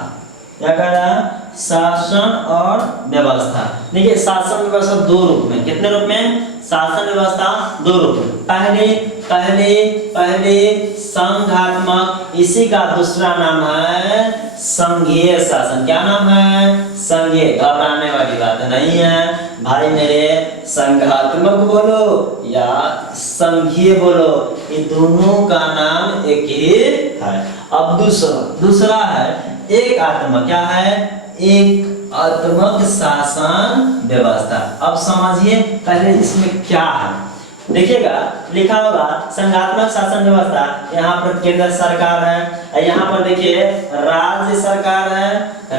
क्या कह रहा है, शासन और व्यवस्था। देखिए शासन व्यवस्था दो रूप में, कितने रूप में, शासन व्यवस्था दो रूप में। पहले पहले पहले संघात्मक, इसी का दूसरा नाम है संघीय शासन। क्या नाम है, संघीय। घबराने वाली बात नहीं है भाई मेरे, संघात्मक बोलो या संघीय बोलो, ये दोनों का नाम एक ही है। अब दूसरा है एक आत्मक, क्या है, एक आत्मक शासन व्यवस्था। अब समझिए पहले इसमें क्या है, देखिएगा लिखा होगा संघात्मक शासन व्यवस्था, यहाँ पर केंद्र सरकार है, यहाँ पर देखिए राज्य सरकार है,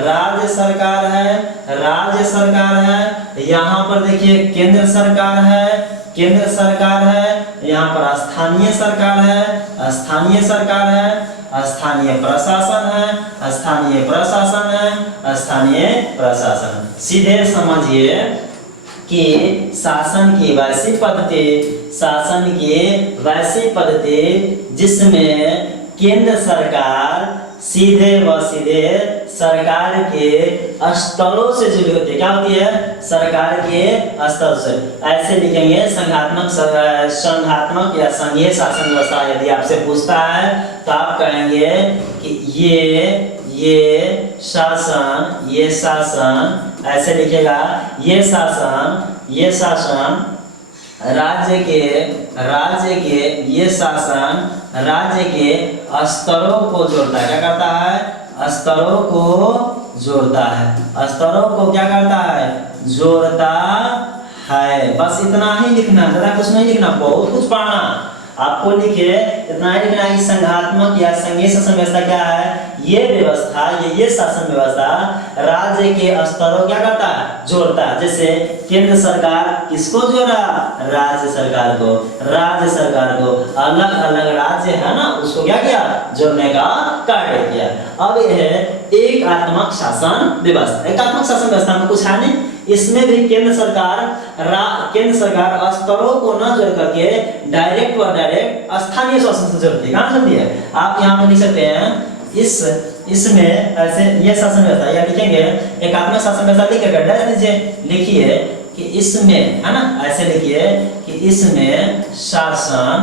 राज्य सरकार है, राज्य सरकार है, यहाँ पर देखिए केंद्र सरकार है, केंद्र सरकार है, यहाँ पर स्थानीय सरकार है, स्थानीय सरकार है, स्थानीय प्रशासन है, स्थानीय प्रशासन है, स्थानीय प्रशासन। सीधे समझिए कि शासन की वैसी पद्धति, शासन की वैसी पद्धति जिसमें केंद्र सरकार सीधे व सीधे सरकार के स्तरों से जुड़ी होती है। क्या होती है, सरकार के स्तर से। ऐसे लिखेंगे संघात्मक या संघीय शासन व्यवस्था। यदि आपसे पूछता है तो आप कहेंगे कि ये शासन, ये शासन, ऐसे लिखेगा, ये शासन राज्य के ये शासन राज्य के स्तरों को जोड़ता है। क्या करता है, स्तरों को जोड़ता है, स्तरों को क्या करता है, जोड़ता है। बस इतना ही लिखना, ज्यादा कुछ नहीं लिखना, बहुत कुछ पढ़ना आपको। लिखिए इतना ही लिखना है कि संघात्मक या संघीय शासन व्यवस्था क्या है, ये व्यवस्था, ये शासन व्यवस्था राज्य के स्तरों क्या करता है, जोड़ता है। जैसे केंद्र सरकार किसको जोड़ा, राज्य सरकार को, राज्य सरकार को, अलग अलग राज्य है ना, उसको क्या किया, जोड़ने का कार्य किया। अब यह है एकात्मक शासन व्यवस्था। एकात्मक शासन व्यवस्था में कुछ है नहीं, इसमें भी केंद्र सरकार स्तरों को न जोड़ करके डायरेक्ट व डायरेक्ट स्थानीय शासन से जोड़ती है। कहाँ जोड़ती है, आप यहाँ पे लिख सकते हैं इसमें ऐसे ये शासन व्यवस्था, या लिखेंगे एकात्मक शासन व्यवस्था लिख कर डैश दीजिए, लिखिए कि इसमें, है ना, ऐसे लिखिए कि इसमें शासन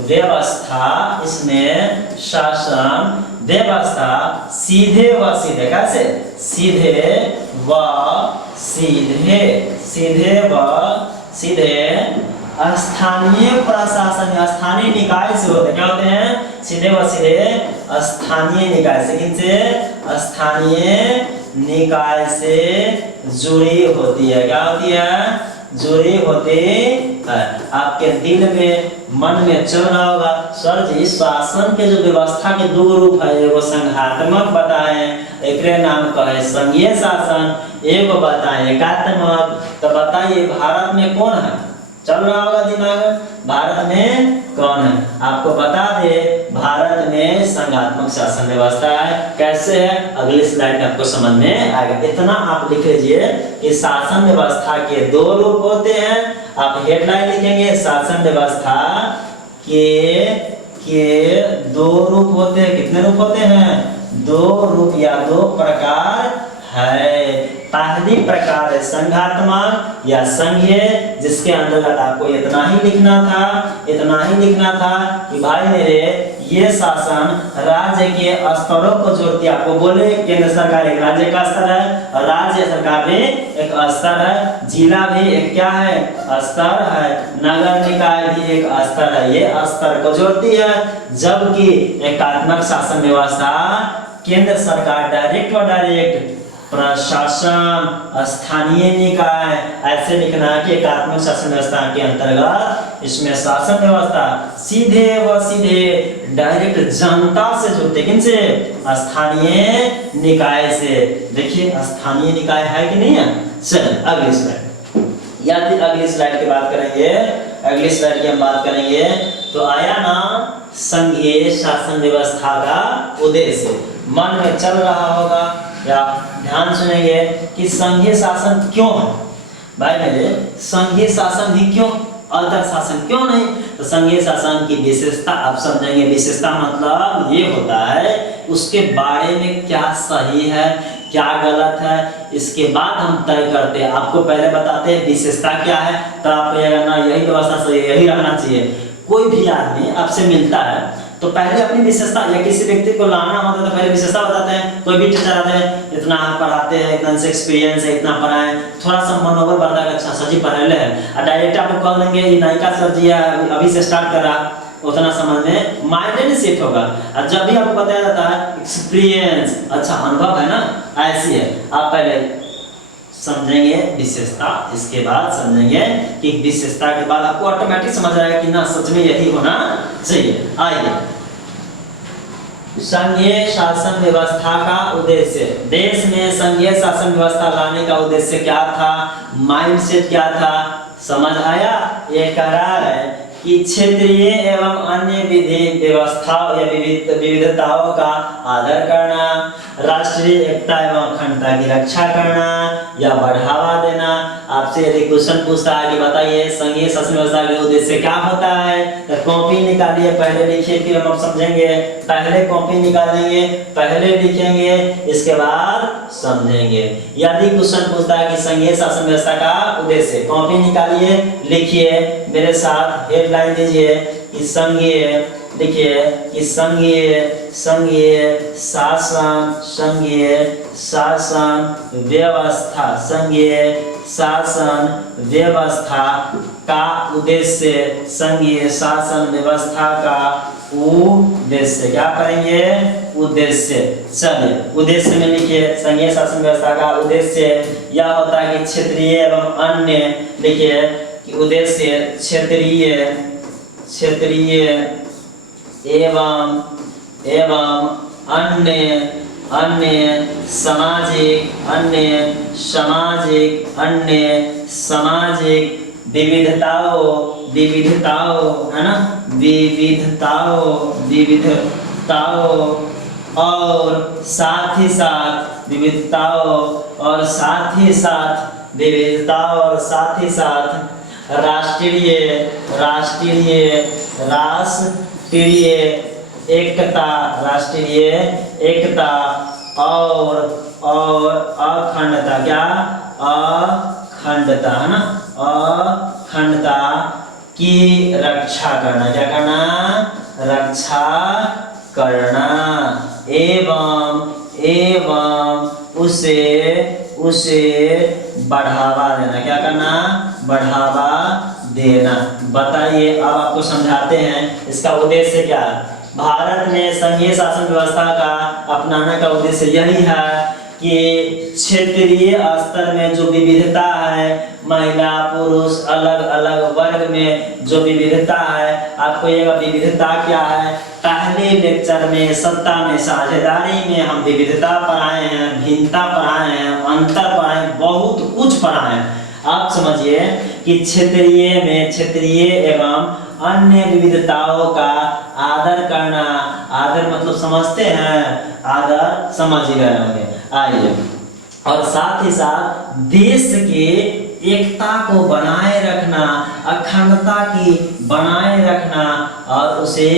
व्यवस्था, इसमें शासन व्यवस्था सीधे व सीधे, कैसे, सीधे व सीधे स्थानीय प्रशासन, स्थानीय निकाय से होते हैं। क्या होते हैं, सीधे व सीधे स्थानीय निकाय से, किनसे, स्थानीय निकाय से जुड़ी होती है। क्या होती है, जुड़ी होती है। आपके दिल में, मन में चल रहा होगा, सर जी शासन के जो व्यवस्था के दो रूप है, एगो संघात्मक बताएं, एक नाम का है संघीय शासन, एगो बताएं एकात्मक। तो बताइए भारत में कौन है, चल रहा होगा दिमाग में, भारत में कौन है, आपको बता दे, भारत में संघात्मक शासन व्यवस्था है। कैसे है, अगली स्लाइड में आपको समझ में आएगा। इतना आप लिख लीजिए कि शासन व्यवस्था के दो रूप होते हैं। आप हेडलाइन लिखेंगे, शासन व्यवस्था के दो रूप होते हैं। कितने रूप होते हैं, दो रूप या दो प्रकार है। पहली प्रकार है संघात्मक या संघीय, जिसके अंतर्गत आपको इतना ही लिखना था कि भाई मेरे ये शासन राज्य के स्तरों को जोड़ती है। आपको बोले केंद्र सरकार एक राज्य का स्तर है और राज्य सरकार भी एक स्तर है, जिला भी एक क्या है, स्तर है, नगर निकाय भी एक स्तर है, ये स्तर को जोड़ती है। जबकि एकात्मक शासन व्यवस्था केंद्र सरकार डायरेक्ट व डायरेक्ट, प्रशासन, स्थानीय निकाय, ऐसे लिखना है कि एकात्मक शासन व्यवस्था के अंतर्गत इसमें शासन व्यवस्था सीधे व सीधे डायरेक्ट जनता से जुड़ते, किनसे, स्थानीय निकाय से। देखिए स्थानीय निकाय है कि नहीं है। चलिए अगली स्लाइड, या अगली स्लाइड की बात करेंगे, अगली स्लाइड की हम बात करेंगे तो आया ना संघीय शासन व्यवस्था का उद्देश्य। मन में चल रहा होगा या ध्यान सुनेंगे कि संघीय शासन क्यों है। भाई मेरे संघीय शासन ही क्यों, अदर शासन क्यों नहीं? तो संघीय शासन की विशेषता आप समझेंगे। विशेषता मतलब ये होता है उसके बारे में क्या सही है क्या गलत है, इसके बाद हम तय करते हैं। आपको पहले बताते हैं विशेषता क्या है, तो आप ये ना यही व्यवस्था सही यही रहना चाहिए। कोई भी आदमी आपसे मिलता है तो पहले अपनी विशेषता, या किसी व्यक्ति को लाना होता है तो पहले विशेषता बताते हैं। कोई भी टीचर आते हैं, इतना पढ़ाते हैं, इतना से एक्सपीरियंस है, इतना पढ़ाए, थोड़ा सा मनोबल बढ़ता है, अच्छा सर जी पढ़ाए है, और डायरेक्ट आपको कह देंगे ये नायिका सर जी है अभी से स्टार्ट कर रहा, उतना समझ में माइंड नहीं सेट होगा। और जब भी आपको बताया जाता है एक्सपीरियंस, अच्छा अनुभव है ना, ऐसी है, आप पहले समझेंगे विशेषता, इसके बाद समझेंगे कि विशेषता के बाद आपको ऑटोमेटिक समझ आएगा कि ना सच में यही होना चाहिए। आइए, संघीय शासन व्यवस्था का उद्देश्य। देश में संघीय शासन व्यवस्था लाने का उद्देश्य क्या था, माइंडसेट क्या था, समझ आया? ये करार है कि क्षेत्रीय एवं अन्य विधि व्यवस्थाओं या विविधताओं का आदर करना, राष्ट्रीय एकता एवं अखंडता की रक्षा करना या बढ़ावा देना। आपसे यदि क्वेश्चन पूछता है कि बताइए संघीय शासन व्यवस्था के उद्देश्य क्या होता है, तो कॉपी निकालिए, पहले लिखिए, फिर हम समझेंगे। पहले कॉपी निकालेंगे, पहले लिखेंगे, इसके बाद समझेंगे। यदि क्वेश्चन पूछता है कि संघीय शासन व्यवस्था का उद्देश्य, कॉपी निकालिए, लिखिए, मेरे साथ हेडलाइन दीजिए कि संघीय, देखिए कि संघीय शासन व्यवस्था, संघीय शासन व्यवस्था का उद्देश्य, संघीय शासन व्यवस्था का उद्देश्य, क्या करेंगे? उद्देश्य। चलिए उद्देश्य में लिखिए, संघीय शासन व्यवस्था का उद्देश्य यह होता है कि क्षेत्रीय एवं अन्य, लिखिए कि उद्देश्य क्षेत्रीय एवं अन्य सामाजिक विविधताओं है ना, विविधताओं और साथ ही साथ राष्ट्रीय एकता और अखंडता, क्या? अखंडता है ना, अखंडता की रक्षा करना, क्या करना? रक्षा करना एवं उसे बढ़ावा देना, क्या करना? बढ़ावा देना। बताइए, अब आपको समझाते हैं इसका उद्देश्य क्या है। भारत में संघीय शासन व्यवस्था का अपनाने का उद्देश्य यही है कि क्षेत्रीय स्तर में जो विविधता है, महिला पुरुष अलग अलग वर्ग में जो विविधता है, आपको ये विविधता क्या है, पहले लेक्चर में सत्ता में साझेदारी में हम विविधता पढ़ाए हैं, भिन्नता पढ़ाए हैं, अंतर पढ़ाए हैं, बहुत कुछ पढ़ाए हैं। आप समझिए कि क्षेत्रीय एवं अन्य विविधताओं का आदर करना, आदर मतलब समझते हैं, आदर समझ गए होंगे। आइए, और साथ ही साथ देश के एकता को बनाए रखना, अखंडता की बनाए रखना और उसे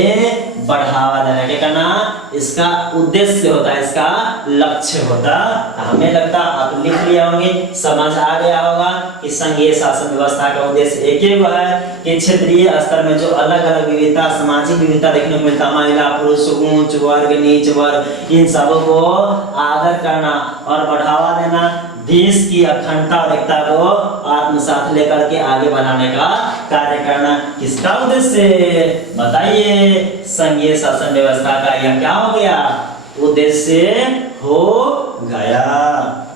बढ़ावा देना, क्या करना? इसका उद्देश्य होता है, इसका लक्ष्य होता। हमें लगता आप लिख लिया होंगे, समझ आ गया होगा कि संघीय शासन व्यवस्था का उद्देश्य एक ही है कि क्षेत्रीय स्तर में जो अलग अलग विविधता, सामाजिक विविधता देखने को मिलता, महिला पुरुष, ऊंच वर्ग नीच वर्ग, इन सबों को आदर करना और बढ़ावा देना, देश की अखंडता और एकता को आत्मसात लेकर के आगे बढ़ाने का कार्य करना। किसका उद्देश्य बताइए? संघीय शासन व्यवस्था का यह क्या हो गया? उद्देश्य हो गया।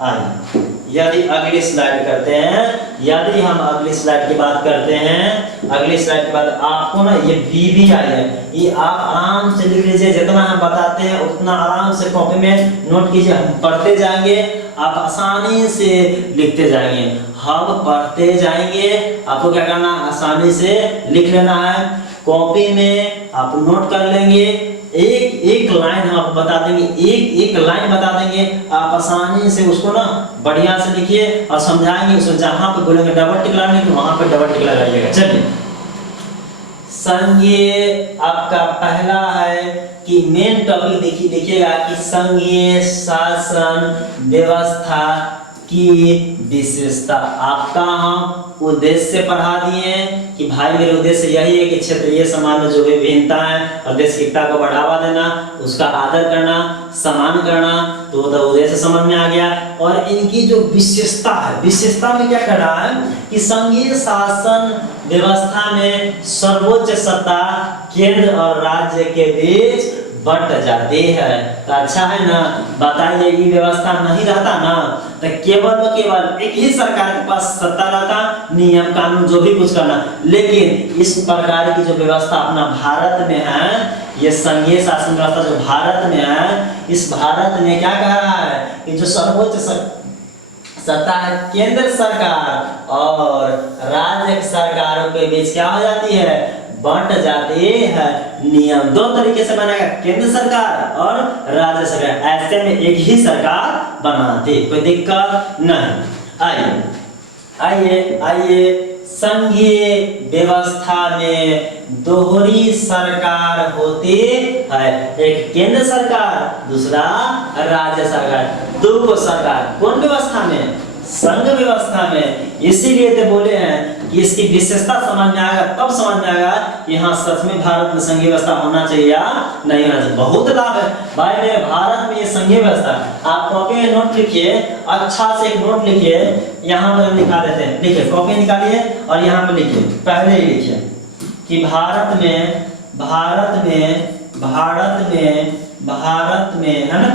आइए, यदि अगली स्लाइड करते हैं, यदि हम अगली स्लाइड की बात करते हैं, अगली स्लाइड के बाद आपको ना ये BBI है, ये आप आराम से लिख लीजिए, जितना हम बताते हैं उतना आराम से कॉपी में नोट कीजिए, हम पढ़ते जाएंगे, आप आसानी से लिखते जाएंगे, हम पढ़ते जाएंगे, आपको क्या करना? आसानी से लिख लेना है, कॉपी में आप नोट कर लेंगे, एक एक लाइन हम आपको बता देंगे, एक एक लाइन बता देंगे, आप आसानी से उसको ना बढ़िया से लिखिए और समझाएंगे। उसको जहां पे बोलेंगे डबल टिक लगाने तो वहां पे डबल टिक लगाइएगा। चलिए, संघीय आपका पहला है कि मेन टॉपिक देखिएगा कि संघीय शासन व्यवस्था की विशेषता। आपका हम उद्देश्य पढ़ा दिए कि भाई मेरे उद्देश्य यही है कि क्षेत्रीय समाज में जो भी भिन्नता है और देश की एकता को बढ़ावा देना, उसका आदर करना, सम्मान करना, तो उद्देश्य समझ में आ गया। और इनकी जो विशेषता है, विशेषता में क्या कर रहा है कि संघीय शासन व्यवस्था में सर्वोच्च सत्ता केंद्र और राज्य के बीच बट जाती है। तो अच्छा है ना, बताइए ये व्यवस्था नहीं रहता ना तो केवल एक ही सरकार के पास सत्ता रहता, नियम कानून जो भी कुछ करना। लेकिन इस प्रकार की जो व्यवस्था अपना भारत में है, ये संघीय शासन व्यवस्था जो भारत में है, इस भारत में क्या कह रहा है कि जो सर्वोच्च सत्ता है केंद्र सरकार और राज्य सरकारों के बीच क्या हो जाती है, बंट जाती है। नियम दो तरीके से बनेगा, केंद्र सरकार और राज्य सरकार, ऐसे में एक ही सरकार बनाती, कोई दिक्कत नहीं। आइए संघीय व्यवस्था में दोहरी सरकार होती है, एक केंद्र सरकार दूसरा राज्य सरकार, दो सरकार। कौन व्यवस्था में? संघ व्यवस्था में। इसीलिए तो बोले हैं कि इसकी विशेषता समझ में आएगा, तब समझ में आएगा कि हाँ सच में भारत में संघीय व्यवस्था होना चाहिए या नहीं होना चाहिए। बहुत लाभ है भाई मेरे भारत में ये संघीय व्यवस्था। आप कॉपी में नोट लिखिए, अच्छा से एक नोट लिखिए, यहाँ पर निकाल देते हैं, लिखिए कॉपी निकालिए और यहाँ पे लिखिए, पहले ही लिखिए कि भारत में है ना,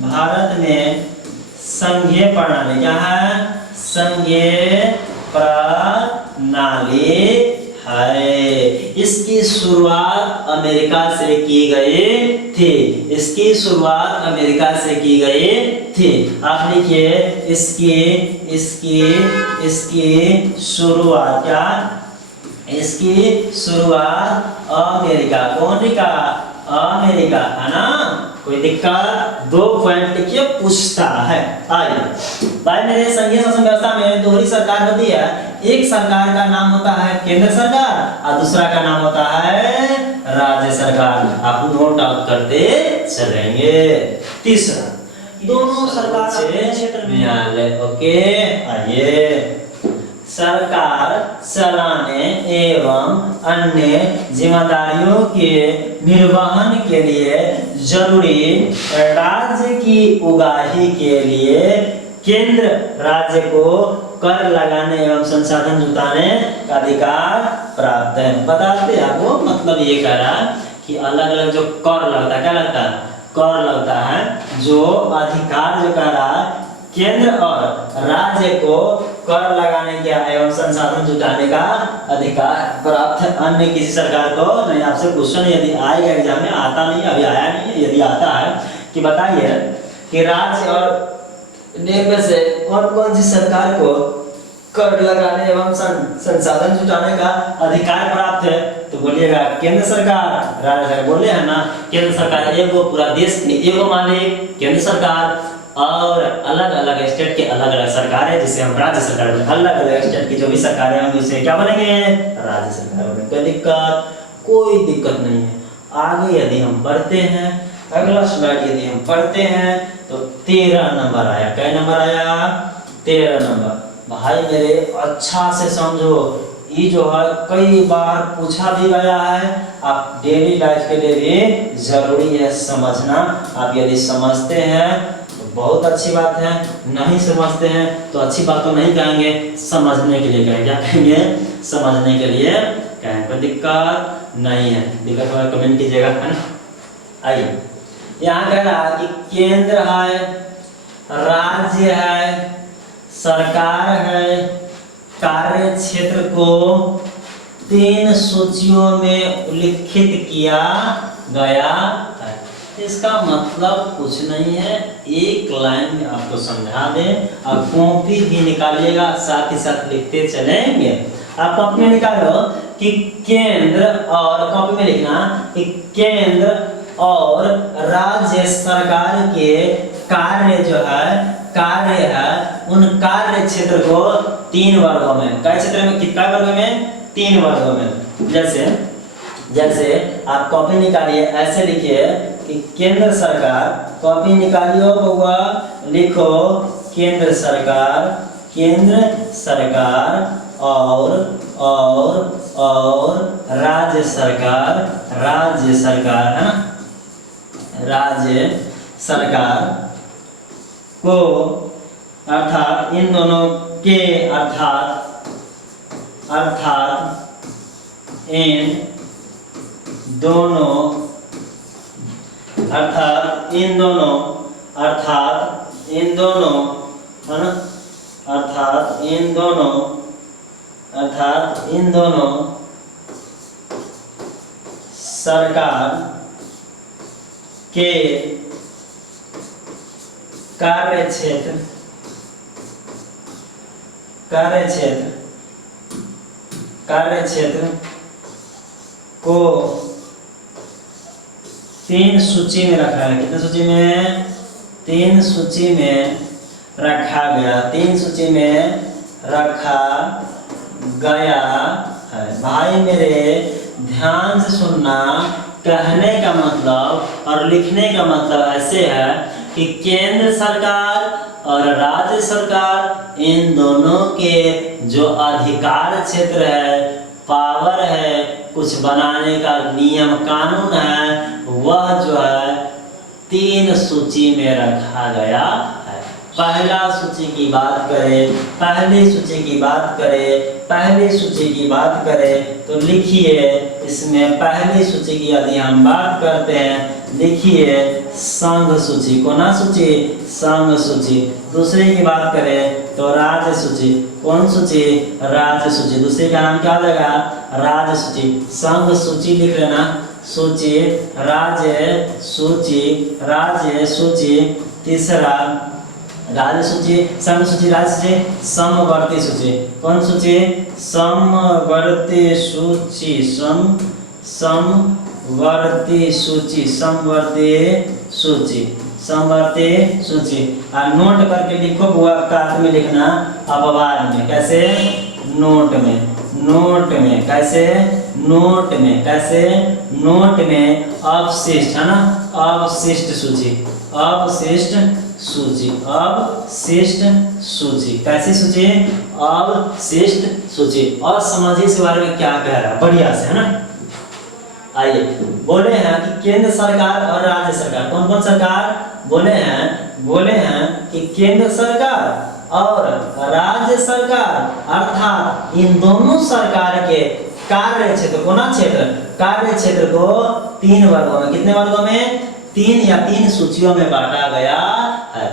भारत में संघीय प्रणाली क्या है, संघीय प्रणाली है। इसकी शुरुआत अमेरिका से की गई थी, इसकी शुरुआत अमेरिका से की गई थी। आप लिखिए इसकी शुरुआत क्या, इसकी शुरुआत अमेरिका, कौन का, अमेरिका है ना, कोई दिक्कत? 2 पॉइंट लिखिए, पूछता है। आइए भाई मेरे संघीय शासन व्यवस्था में दोहरी सरकार होती है। एक सरकार का नाम होता है केंद्र सरकार और दूसरा का नाम होता है राज्य सरकार। आप नोट आउट करते चलेंगे। तीसरा, दोनों सरकार अपने क्षेत्र में न्यायालय। ओके, आइए सरकार चलाने एवं अन्य जिम्मेदारियों के निर्वहन के लिए जरूरी राज्य की उगाही के लिए केंद्र राज्य को कर लगाने एवं संसाधन जुटाने का अधिकार प्राप्त है। बताते आपको, मतलब ये कह रहा है कि अलग अलग जो कर लगता है, क्या लगता है, कर लगता है, जो अधिकार जो कह रहा है केंद्र और राज्य को कर लगाने का एवं संसाधन जुटाने का अधिकार प्राप्त है, अन्य किसी सरकार को नहीं। आपसे क्वेश्चन यदि आएगा एग्जाम में, आता नहीं अभी आया नहीं है, यदि आता है कि बताइए कि राज्य और में से कौन कौन सी सरकार को कर लगाने एवं संसाधन जुटाने का अधिकार प्राप्त है, तो बोलिएगा केंद्र सरकार, राज्य सरकार। बोले है ना, केंद्र सरकार एगो पूरा देश में एगो मालिक केंद्र सरकार, और अलग अलग स्टेट के अलग अलग सरकारें जिसे हम राज्य सरकार बोलते हैं। अलग अलग स्टेट की जो भी सरकारें होंगी उसे क्या बनेंगे, राज्य सरकार बनेंगे। कोई दिक्कत नहीं है। आगे यदि हम बढ़ते हैं, अगला स्लाइड यदि हम पढ़ते हैं तो 13 नंबर आया। क्या नंबर आया, 13 नंबर। भाई मेरे अच्छा से समझो, ये जो है कई बार पूछा भी गया है, आप डेली लाइफ के लिए भी जरूरी है समझना। आप यदि समझते हैं तो बहुत अच्छी बात है, नहीं समझते हैं तो अच्छी बात तो नहीं कहेंगे, समझने के लिए कहेंगे। क्या कहेंगे, समझने के लिए कहेंगे। कोई दिक्कत नहीं है, दिक्कत हो कमेंट कीजिएगा, है ना। आइए, यहाँ कह रहा है कि केंद्र है, राज्य है, सरकार है, कार्य क्षेत्र को 3 सूचियों में उल्लिखित किया गया है। इसका मतलब कुछ नहीं है, एक लाइन में आपको समझा दें, आप कॉपी भी निकालिएगा, साथ ही साथ लिखते चलेंगे। आप कॉपी में निकालो कि केंद्र, और कॉपी में लिखना कि केंद्र और राज्य सरकार के कार्य जो है उन कार्य क्षेत्र को 3 वर्गों में, कार्य क्षेत्र में कितना वर्गों में, 3 वर्गों में। जैसे आप कॉपी निकालिए, ऐसे लिखिए कि केंद्र सरकार, कॉपी निकालिए बउआ, लिखो केंद्र सरकार और राज्य सरकार है ना, राज्य सरकार को, अर्थात इन दोनों के, अर्थात इन दोनों, अर्थात इन दोनों है ना, अर्थात इन दोनों सरकार के कार्य क्षेत्र को 3 सूची में रखा है। कितने सूची में? 3 सूची में रखा गया, 3 सूची में रखा गया है। भाई मेरे ध्यान से सुनना, कहने का मतलब और लिखने का मतलब ऐसे है कि केंद्र सरकार और राज्य सरकार, इन दोनों के जो अधिकार क्षेत्र है, पावर है, कुछ बनाने का नियम कानून है, वह जो है 3 सूची में रखा गया है। पहली सूची की बात करें तो लिखिए, इसमें पहली सूची की यदि हम बात करते हैं, लिखिए संघ सूची, कौन सूची? संघ सूची। दूसरे की बात करें तो राज्य सूची, कौन सूची? राज्य सूची। दूसरे का नाम क्या लगा? राज्य सूची। संघ सूची लिख लेना, सूची, राज्य सूची। तीसरा राज्य सूची, संघ सूची, राज्य सूची, समवर्ती सूची। कौन सूची? समवर्ती सूची। और नोट करके लिखो, बुआ कागज में लिखना, अपवाद में। कैसे? नोट में कैसे? नोट में अवशिष्ट, है ना, अवशिष्ट सूची। कैसी सूची? अवशिष्ट सूची। और समझिए इस बारे में क्या कह रहा है बढ़िया से, है ना। आइए, बोले हैं कि केंद्र सरकार और राज्य सरकार, कौन कौन सरकार? बोले हैं कि केंद्र सरकार और राज्य सरकार, अर्थात इन दोनों सरकार के कार्य क्षेत्र, कौन क्षेत्र? कार्य क्षेत्र को 3 वर्गों में, कितने वर्गों में? 3 या 3 सूचियों में बांटा गया है।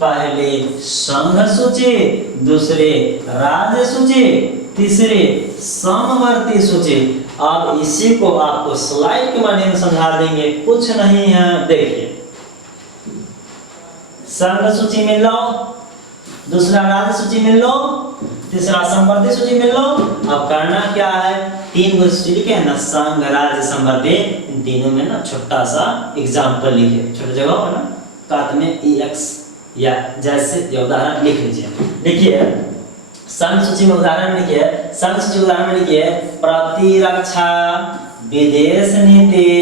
पहली संघ सूची, दूसरी राज्य सूची, तीसरी समवर्ती सूची। अब इसी को आपको स्लाइड के माध्यम से समझा देंगे, कुछ नहीं है। देखिए, संघ सूची मिल लो, दूसरा राज्य सूची मिल लो, तीसरा समवर्ती सूची मिल लो। अब करना क्या है? 3 सूची लिखे ना, संघ, राज्य, समवर्ती, इन तीनों में ना छोटा सा एग्जाम्पल लिखिए, छोटी जगह पर ना, काट में EX या जैसे ये उदाहरण लिख लीजिए। देखिए, संघ सूची में उदाहरण लिखिए, प्रतिरक्षा, विदेश नीति,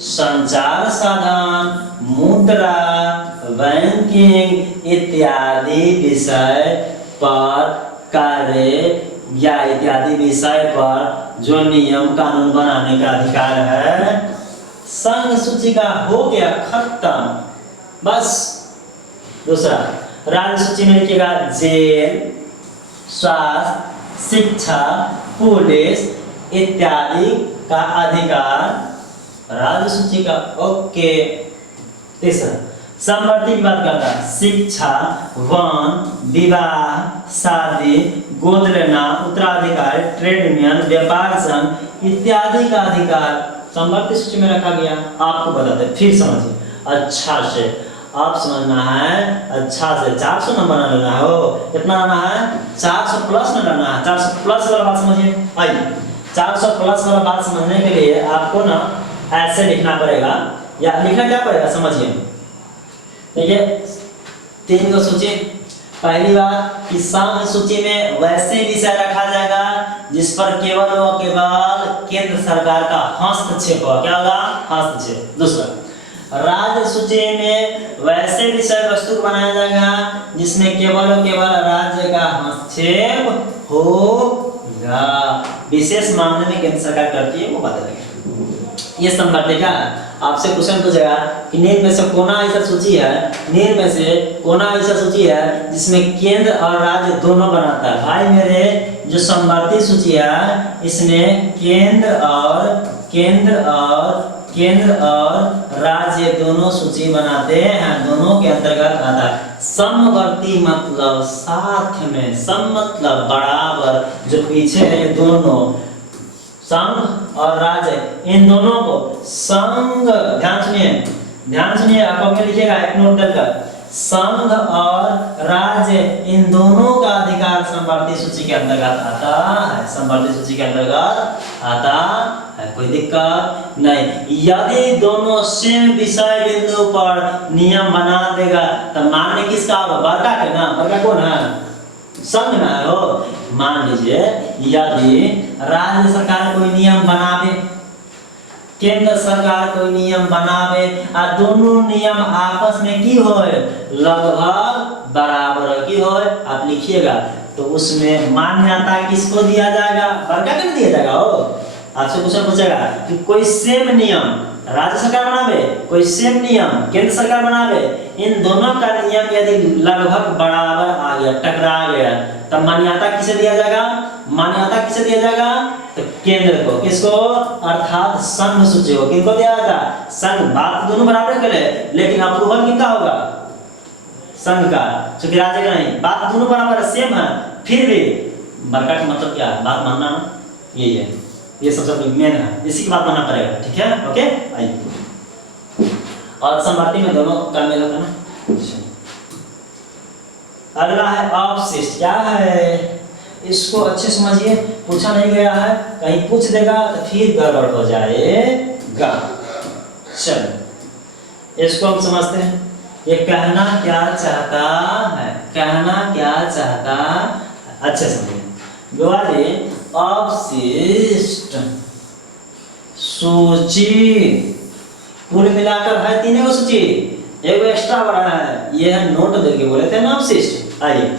संचार साधन, मुद्रा, बैंकिंग इत्यादि विषय पर कार्य या इत्यादि विषय पर जो नियम कानून बनाने का अधिकार है, संघ सूची का हो गया खत्म, बस। दूसरा राज्य सूची में लिखिएगा जेल, स्वास्थ्य, शिक्षा, पुलिस इत्यादि का अधिकार राज्य सूची का, ओके। तीसरा समवर्ती की बात करता है, शिक्षा, वन, विवाह, शादी, गोद लेना, उत्तराधिकार, ट्रेड यूनियन, व्यापार संघ इत्यादि का अधिकार समवर्ती सूची में रखा गया। आपको बताते फिर समझिए अच्छा से। अब समझना है अच्छा से, 400 नंबर ना लेना हो, कितना लाना है 400 प्लस में लाना है। 400 प्लस वाला बात समझिए। आइए 400 प्लस वाला बात समझने के लिए आपको ना ऐसे लिखना पड़ेगा, या लिखना क्या पड़ेगा समझिए। देखिए 3 को सूची, पहली बात कि सम सूची में वैसे विषय रखा जाएगा जिस पर केवल और केवल केंद्र सरकार का हस्तक्षेप होगा। क्या होगा? हस्तक्षेप। दूसरा, राज्य सूची में वैसे विषय वस्तु बनाया जाएगा जिसमें केवल और केवल राज्य का हस्तक्षेप होगा। विशेष मामले में केंद्र सरकार करती है, वो बता देंगे। ये समझते क्या? आपसे क्वेश्चन पूछेगा कि निम्न में से कौन ऐसा सूची है, निम्न में से कौन ऐसा सूची है जिसमें केंद्र और राज्य दोनों बनाता है। भाई मेरे जो समवर्ती सूची है इसमें केंद्र और राज्य दोनों सूची बनाते हैं, दोनों के अंतर्गत आता है। समवर्ती मतलब साथ में, सम मतलब बराबर, जो पीछे है ये दोनों संघ और राज्य, इन दोनों को संघ, ध्यान सुनिए आपको क्या लिखिएगा एक नोट डालकर, संघ और राज्य इन दोनों का अधिकार समवर्ती सूची के अंतर्गत आता है, समवर्ती सूची के अंतर्गत आता है, कोई दिक्कत नहीं। यदि दोनों सेम विषय बिंदु पर नियम बना देगा तो मान्य किसका होगा? बड़का के ना, बड़का कौन है? संघ ना हो। मान लीजिए यदि राज्य सरकार कोई नियम बनावे, केंद्र सरकार कोई नियम बनावे और दोनों नियम आपस में की होए लगभग बराबर की होए, आप लिखिएगा, तो उसमें मान्यता किसको दिया जाएगा? बड़का के दिया जाएगा। हो आपसे क्वेश्चन पूछेगा कि कोई सेम नियम राज्य सरकार बनावे, कोई सेम नियम केंद्र सरकार बनावे, इन दोनों का नियम यदि लगभग बराबर आ गया, टकरा गया, तब मान्यता किसे दिया जाएगा? मान्यता किसे दिया जाएगा? तो केंद्र को। किसको? अर्थात संघ सूची को। किनको दिया जाएगा? संघ। बात दोनों बराबर करे लेकिन अप्रूवल कितना होगा? संघ का, क्योंकि राज्य का नहीं। बात दोनों बराबर सेम है, फिर भी बड़का का मतलब क्या है? बात मानना ना, यही है, ये सबसे मेन है, इसी की बात मानना पड़ेगा। ठीक है, ओके। आइए, और समवर्ती में दोनों का मेल होता है ना। अगला है अवशिष्ट। क्या है? इसको अच्छे समझिए, पूछा नहीं गया है, कहीं पूछ देगा तो फिर गड़बड़ हो जाएगा। चलो इसको हम समझते हैं। ये कहना क्या चाहता है? कहना क्या चाहता? अच्छे समझिए। द्वारे अवशिष्ट सूची कुल मिलाकर है 3 सूची, एक एक्स्ट्रा बड़ा है, ये है नोट दे के बोले थे ना अवशिष्ट। आइए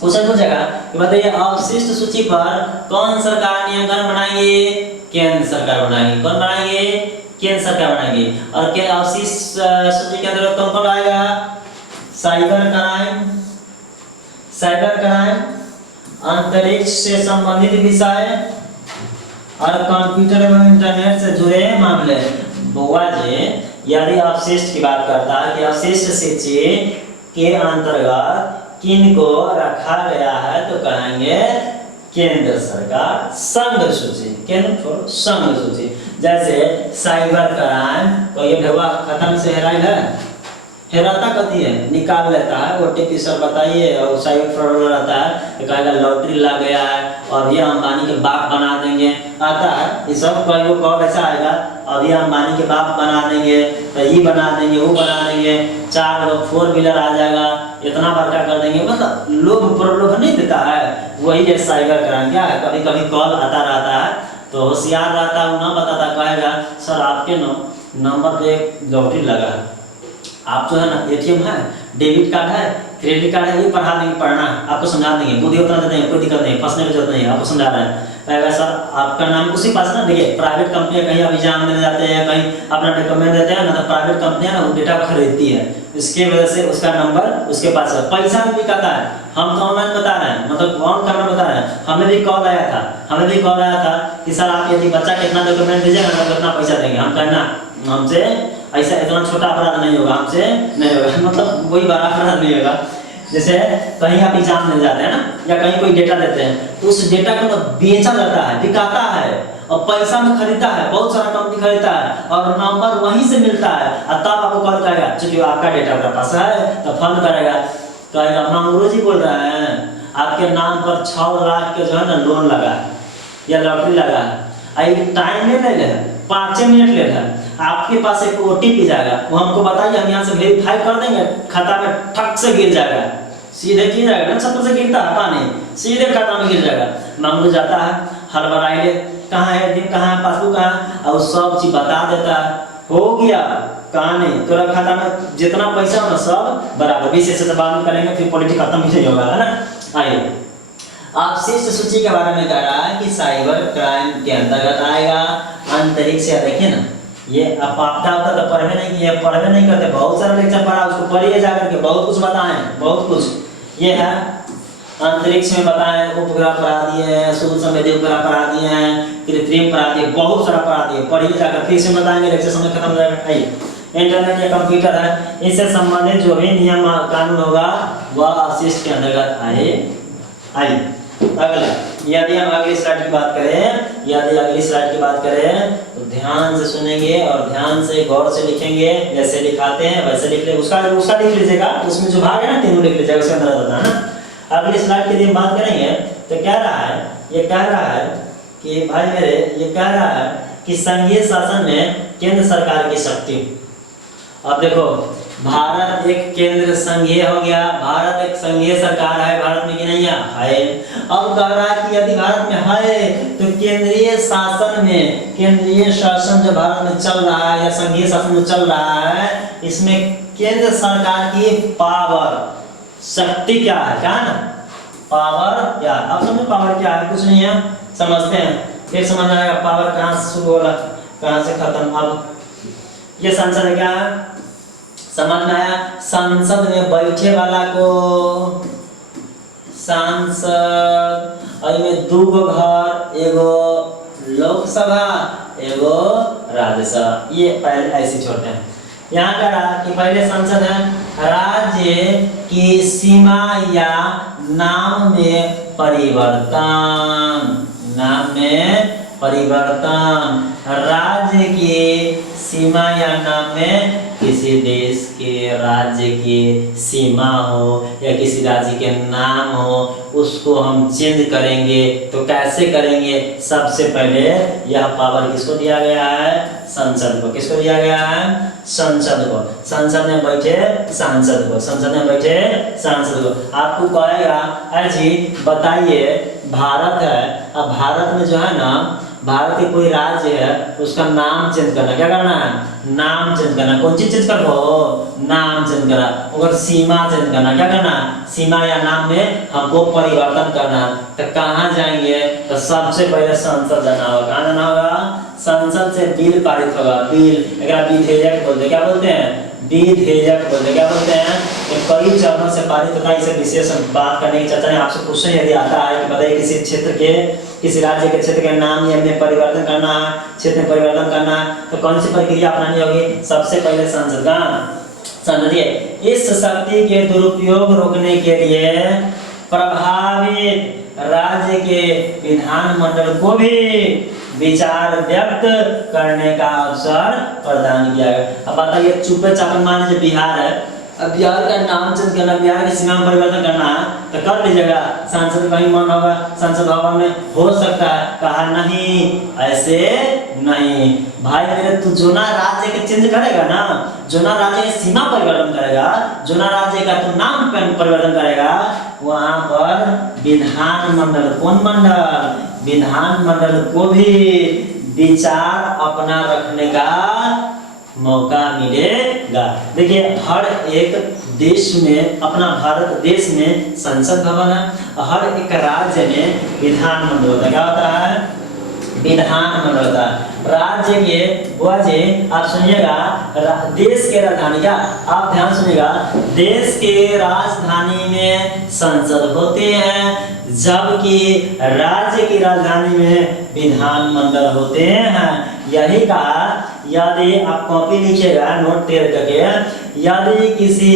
क्वेश्चन पूछेगा कि बताइए अवशिष्ट सूची पर कौन सरकार नियमन बनाएंगे? केंद्र सरकार बनाएगी। कौन बनाएंगे? केंद्र सरकार बनाएगी। और क्या अवशिष्ट सूची के अंतर्गत कौन कौन आएगा? साइबर क्राइम, अंतरिक्ष से संबंधित विषय और कंप्यूटर एवं इंटरनेट से जुड़े मामले। बुआ जी यदि अवशिष्ट की बात करता है कि अवशिष्ट सूची के अंतर्गत किनको रखा गया है, तो कहेंगे केंद्र सरकार। संघ सूची, केंद्र संघ सूची, जैसे साइबर क्राइम, तो ये ढवा खत्म से हेराइल है, हेराता कथी है? निकाल लेता है, ओटीपी सर बताइए, और साइबर फ्रॉड रहता है तो कहेगा लॉटरी लग गया है और ये अंबानी के बाप बना देंगे, आता है ये सब। कोई कॉल ऐसा आएगा अभी अंबानी के बाप बना देंगे, तो ये बना देंगे, वो बना देंगे, 4 व्हीलर आ जाएगा, इतना बड़का कर देंगे, मतलब लोग प्रलोभन नहीं देता है, वही है साइबर क्राइम। क्या है? कभी कभी कॉल आता रहता है तो होशियार रहता है, वो ना बताता, कहेगा सर आपके नंबर पे लॉटरी लगा है, आप जो है ना एटीएम है, डेबिट कार्ड है, क्रेडिट कार्ड है, ये पढ़ा देंगे, पढ़ना आपको समझा देंगे, बुद्धि उतना दे देंगे, कोई दिक्कत नहीं, फंसने की जरूरत नहीं है, आपको समझा रहे हैं। कहेगा सर आपका नाम उसी पास ना, देखिए प्राइवेट कंपनियां कहीं अब एग्जाम देने जाते हैं, कहीं अपना डॉक्यूमेंट देते हैं ना, तो प्राइवेट कंपनियां ना वो डेटा खरीदती है, इसके वजह से उसका नंबर उसके पास है। पैसा भी कहता है, हम तो ऑनलाइन बता रहे हैं, मतलब ऑन करना बता रहे हैं, हमें भी कॉल आया था कि सर आप यदि बच्चा के इतना डॉक्यूमेंट दीजिएगा ना तो इतना पैसा देंगे। हम कहना हमसे ऐसा इतना छोटा अपराध नहीं होगा, हमसे नहीं होगा, मतलब वही बड़ा अपराध नहीं होगा। जैसे कहीं आप एग्जाम देने जाते हैं ना, या कहीं कोई डेटा देते हैं, तो उस डेटा को ना बेचा जाता है, बिकाता है, और पैसा में खरीदता है, बहुत सारा कंपनी खरीदता है, और नंबर वहीं से मिलता है, और तब आपको कॉल करेगा, चूंकि आपका डेटा आपके पास है, तो फोन करेगा, कहेगा मंगरू जी बोल रहे हैं, आपके नाम पर 6 लाख के जो है ना लोन लगा है या लॉटरी लगा है, टाइम नहीं ले 5 मिनट ले है, आपके पास एक ओटीपी जाएगा, वो हमको बताइए, हम यहाँ से वेरीफाई कर देंगे, खाता में ठक से गिर जाएगा, सीधे गिर जाएगा ना, छत से गिरता है पानी, सीधे खाता में गिर जाएगा। मंगरू जाता है, हड़बड़ाइले, कहाँ है दिन, कहाँ है पासबुक, कहाँ, और सब चीज बता देता है, हो गया, कहाँ नहीं, तेरा खाता में जितना पैसा हो ना सब बराबर। विशेष से बाद में करेंगे, फिर पॉलिटिक्स खत्म ही नहीं होगा, है ना। आइए, आप शीर्ष सूची के बारे में कह रहा है कि साइबर क्राइम के अंतर्गत आएगा अंतरिक्ष। देखिए ना, ये आप आपदा होता तो पढ़वे नहीं किए, पढ़वे नहीं करते, बहुत सारा लेक्चर पढ़ा, उसको पढ़िए जाकर के, बहुत कुछ बताएं, बहुत कुछ। ये है अंतरिक्ष में बताएं, उपग्रह पढ़ा दिए हैं, सूर्य संवेदी उपग्रह पढ़ा दिए हैं, कृत्रिम पढ़ा दिए, बहुत सारा पढ़ा दिए, पढ़िए जाकर, फिर से बताएंगे, लेक्चर समय खत्म हो जाएगा। आइए, इंटरनेट या कंप्यूटर है, इससे संबंधित जो भी नियम कानून होगा वह अवशिष्ट के अंतर्गत आइए। अगला, यदि हम अगली स्लाइड की बात करें, तो ध्यान से सुनेंगे और ध्यान से गौर से लिखेंगे, जैसे लिखाते हैं वैसे लिख ले, उसका लिख लीजिएगा, उसमें जो भाग है ना तीनों लिख लीजिएगा, उसके अंदर होता है ना। अगली स्लाइड की बात करेंगे तो कह रहा है, ये कह रहा है कि भाई मेरे, ये कह रहा है कि संघीय शासन में केंद्र सरकार की शक्ति। अब देखो, भारत एक केंद्र संघीय हो गया, भारत एक संघीय सरकार है भारत में कि नहीं है। अब कह रहा है कि यदि भारत में है तो केंद्रीय शासन जो भारत में चल रहा है या संघीय शासन जो चल रहा है, इसमें केंद्र सरकार की पावर, शक्ति क्या है, क्या ना पावर क्या। अब समझ पावर क्या है, कुछ नहीं है, समझते हैं, फिर समझ आएगा पावर कहाँ से शुरू हो रहा, कहाँ से खत्म। अब ये संसद क्या है, समझ में आया, संसद में बैठे वाला को सांसद, और में 2 गो घर, एगो लोकसभा, एगो राज्यसभा, ये पहले ऐसे छोड़ते हैं। यहाँ का रहा कि पहले संसद है, राज्य की सीमा या नाम में परिवर्तन, राज्य की सीमा या नाम में किसी देश के राज्य की सीमा हो या किसी राज्य के नाम हो, उसको हम चेंज करेंगे तो कैसे करेंगे। सबसे पहले यह पावर किसको दिया गया है, संसद को। किसको दिया गया है, संसद को। संसद में बैठे सांसद को, संसद में बैठे सांसद को। आपको कहेगा अजी बताइए, भारत है, अब भारत में जो है ना, भारत के कोई राज्य है, उसका नाम चेंज करना, क्या करना है, नाम चेंज करना। कौन चीज चेंज करो, नाम चेंज करना। अगर सीमा चेंज करना, क्या करना, सीमा या नाम में हमको परिवर्तन करना। तो कहाँ जाएंगे, तो सबसे पहले संसद जाना होगा। कहाँ जाना होगा, संसद से बिल पारित होगा। बिल, अगर विधेयक बोलते, क्या बोलते हैं, विधेयक बोलते, क्या बोलते हैं। कई चरणों से पारित होता है। इसे विशेष बात करने की चर्चा है। आपसे क्वेश्चन यदि आता है कि बताइए किसी क्षेत्र के, किसी राज्य के क्षेत्र के नाम या में परिवर्तन करना है, क्षेत्र में परिवर्तन करना है, तो कौन सी प्रक्रिया अपनानी होगी, सबसे पहले संसद का। समझिए, इस शक्ति के दुरुपयोग रोकने के लिए प्रभावित राज्य के विधानमंडल को भी विचार व्यक्त करने का अवसर प्रदान किया गया। अब बताइए, चुपे चापन मान लीजिए बिहार है, अब बिहार का नाम चेंज करना, बिहार की सीमा में परिवर्तन करना है, तो कर लीजिएगा। सांसद कहीं मन होगा, संसद भवन में हो सकता है। कहा नहीं, ऐसे नहीं भाई मेरे, तू जो ना राज्य के चेंज करेगा ना, जो ना राज्य की सीमा परिवर्तन करेगा, जो ना राज्य का तू नाम परिवर्तन करेगा, वहां पर विधानमंडल, कौन मंडल, विधानमंडल को भी विचार अपना रखने का मौका मिलेगा। देखिए, हर एक देश में, अपना भारत देश में संसद भवन है, हर एक राज्य में विधानमंडल होता है। क्या होता है, विधानमंडल होता है। राज्य के वजह, आप सुनिएगा, देश के राजधानी, क्या आप ध्यान सुनिएगा, देश के राजधानी में संसद होते हैं, जबकि राज्य की राजधानी में विधानमंडल होते हैं। यही कहा, यदि आप कॉपी लिखिएगा नोट तैयार करके, यदि किसी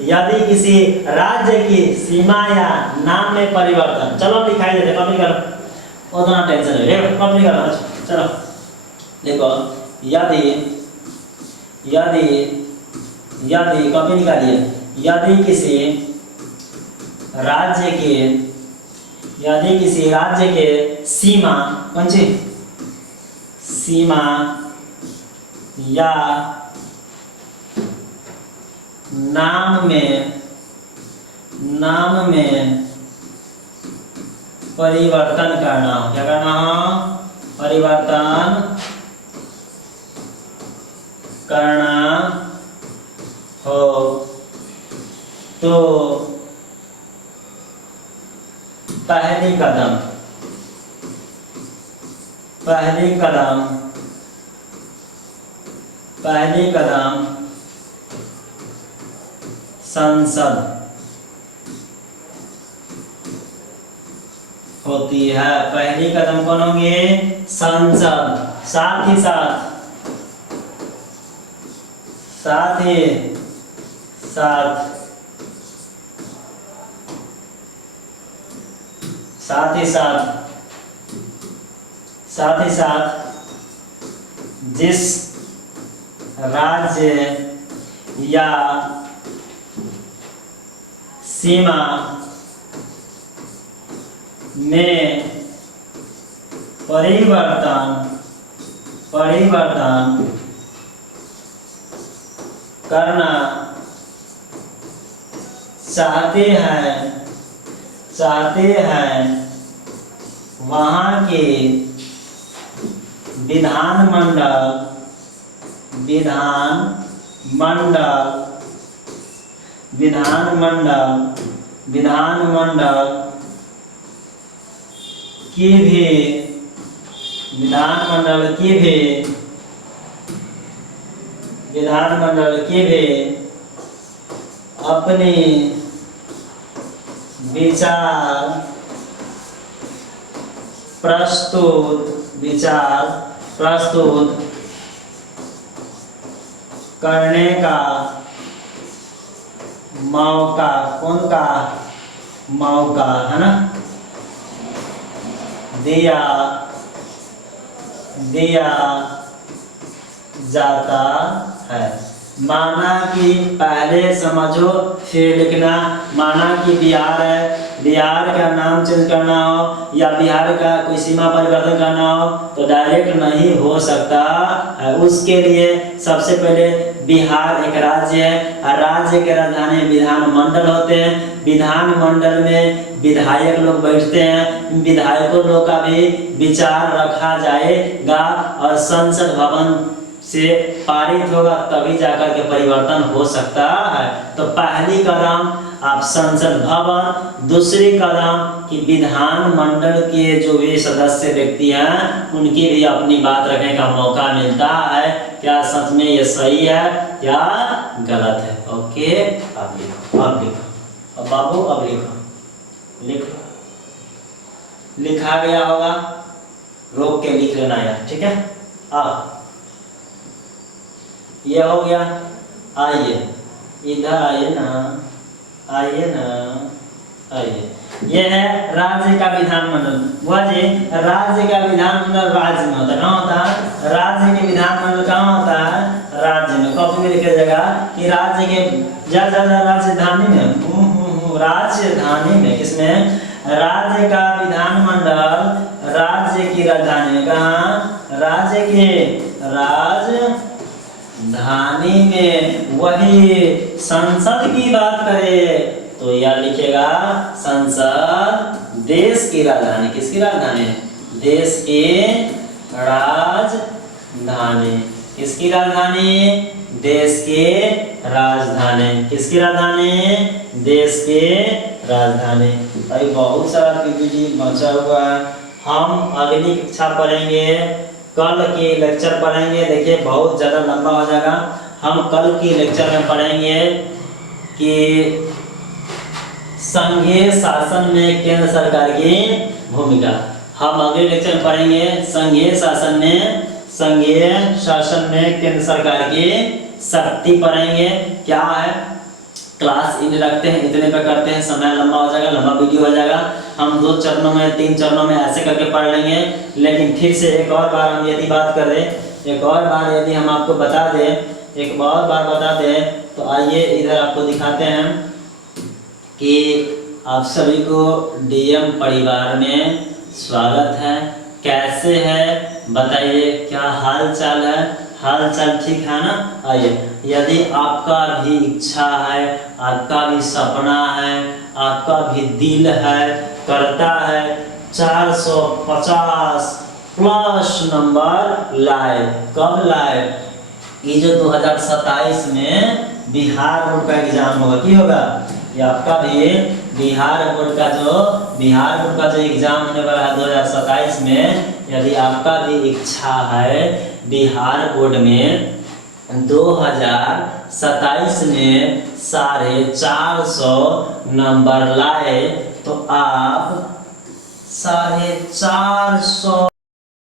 यदि किसी राज्य की सीमा या नाम में परिवर्तन, चलो दिखाई देते कॉपी करो, उतना टेंशन है कॉपी करो, चलो देखो यदि यदि यदि कॉपी निकालिए, यदि किसी राज्य के सीमा, कौन सी सीमा या नाम में परिवर्तन करना हो, क्या करना हो, परिवर्तन करना हो तो पहली कदम संसद होती है। पहली कदम कौन होंगे, संसद। साथ ही साथ जिस राज्य या सीमा में परिवर्तन करना चाहते हैं वहाँ के विधानमंडल की भी अपने विचार प्रस्तुत करने का मौका, कौन का मौका है ना, दिया जाता है। माना कि पहले समझो फिर लिखना। माना कि बिहार है, बिहार का नाम चेंज करना हो या बिहार का कोई सीमा परिवर्तन करना हो तो डायरेक्ट नहीं हो सकता है। उसके लिए सबसे पहले बिहार एक राज्य है और राज्य के राजधानी विधानमंडल होते हैं। विधानमंडल में विधायक लोग बैठते हैं, विधायकों लोग का भी विचार रखा जाएगा और संसद भवन से पारित होगा तभी जाकर के परिवर्तन हो सकता है। तो पहली कदम आप संसद भवन, दूसरी कदम कि विधानमंडल के जो भी सदस्य व्यक्ति हैं उनकी भी अपनी बात रखने का मौका मिलता है। क्या सच में ये सही है या गलत है? ओके, अब लिखो, अब बाबू अब लिखो, लिखा गया होगा, रोक के लिख लेना यार, ठीक है। अब ये हो गया, आइए इधर आइए ना, आइए। ये है राज्य का विधानमंडल। बुआ जी, राज्य का विधानमंडल राज्य में होता है, कहाँ होता है? राज्य के विधानमंडल कहाँ होता है? राज्य में। कॉपी में लिखा जाएगा कि राज्य के राजधानी में, राजधानी में, किसमें? राज्य का विधानमंडल राज्य की राजधानी में। कहाँ? राज्य के राजधानी में। वही संसद की बात करें तो यह लिखेगा संसद। देश की राजधानी, किसकी राजधानी? देश की राजधानी। किसकी राजधानी? देश की राजधानी। किसकी राजधानी? देश की राजधानी। भाई बहुत सारा पीपीटी बचा हुआ है, हम अगली कक्षा पढ़ेंगे, कल के लेक्चर पढ़ेंगे। देखिए बहुत ज़्यादा लंबा हो जाएगा। हम कल की लेक्चर में पढ़ेंगे कि संघीय शासन में केंद्र सरकार की भूमिका। हम अगले लेक्चर में पढ़ेंगे संघीय शासन में केंद्र सरकार की शक्ति पढ़ेंगे क्या है, क्लास इन रखते हैं, इतने पे करते हैं, समय लंबा हो जाएगा, लंबा वीडियो हो जाएगा। हम 2 चरणों में 3 चरणों में ऐसे करके पढ़ लेंगे। लेकिन फिर से एक और बार हम यदि बात करें, एक और बार यदि हम आपको बता दें, एक और बार बता दें, तो आइए इधर आपको दिखाते हैं कि आप सभी को डीएम परिवार में स्वागत है। कैसे है बताइए, क्या हाल चाल है? हाल चाल ठीक है ना? आइए, यदि आपका भी इच्छा है, आपका भी सपना है, आपका भी दिल है, करता है 450 प्लस नंबर लाए, कब लाए? ये जो 2027 में बिहार बोर्ड का एग्जाम होगा, की होगा? ये आपका भी बिहार बोर्ड का जो एग्जाम होने वाला है 2027 में, यदि आपका भी इच्छा है बिहार बोर्ड में 2027 में 450 नंबर लाए, तो आप 450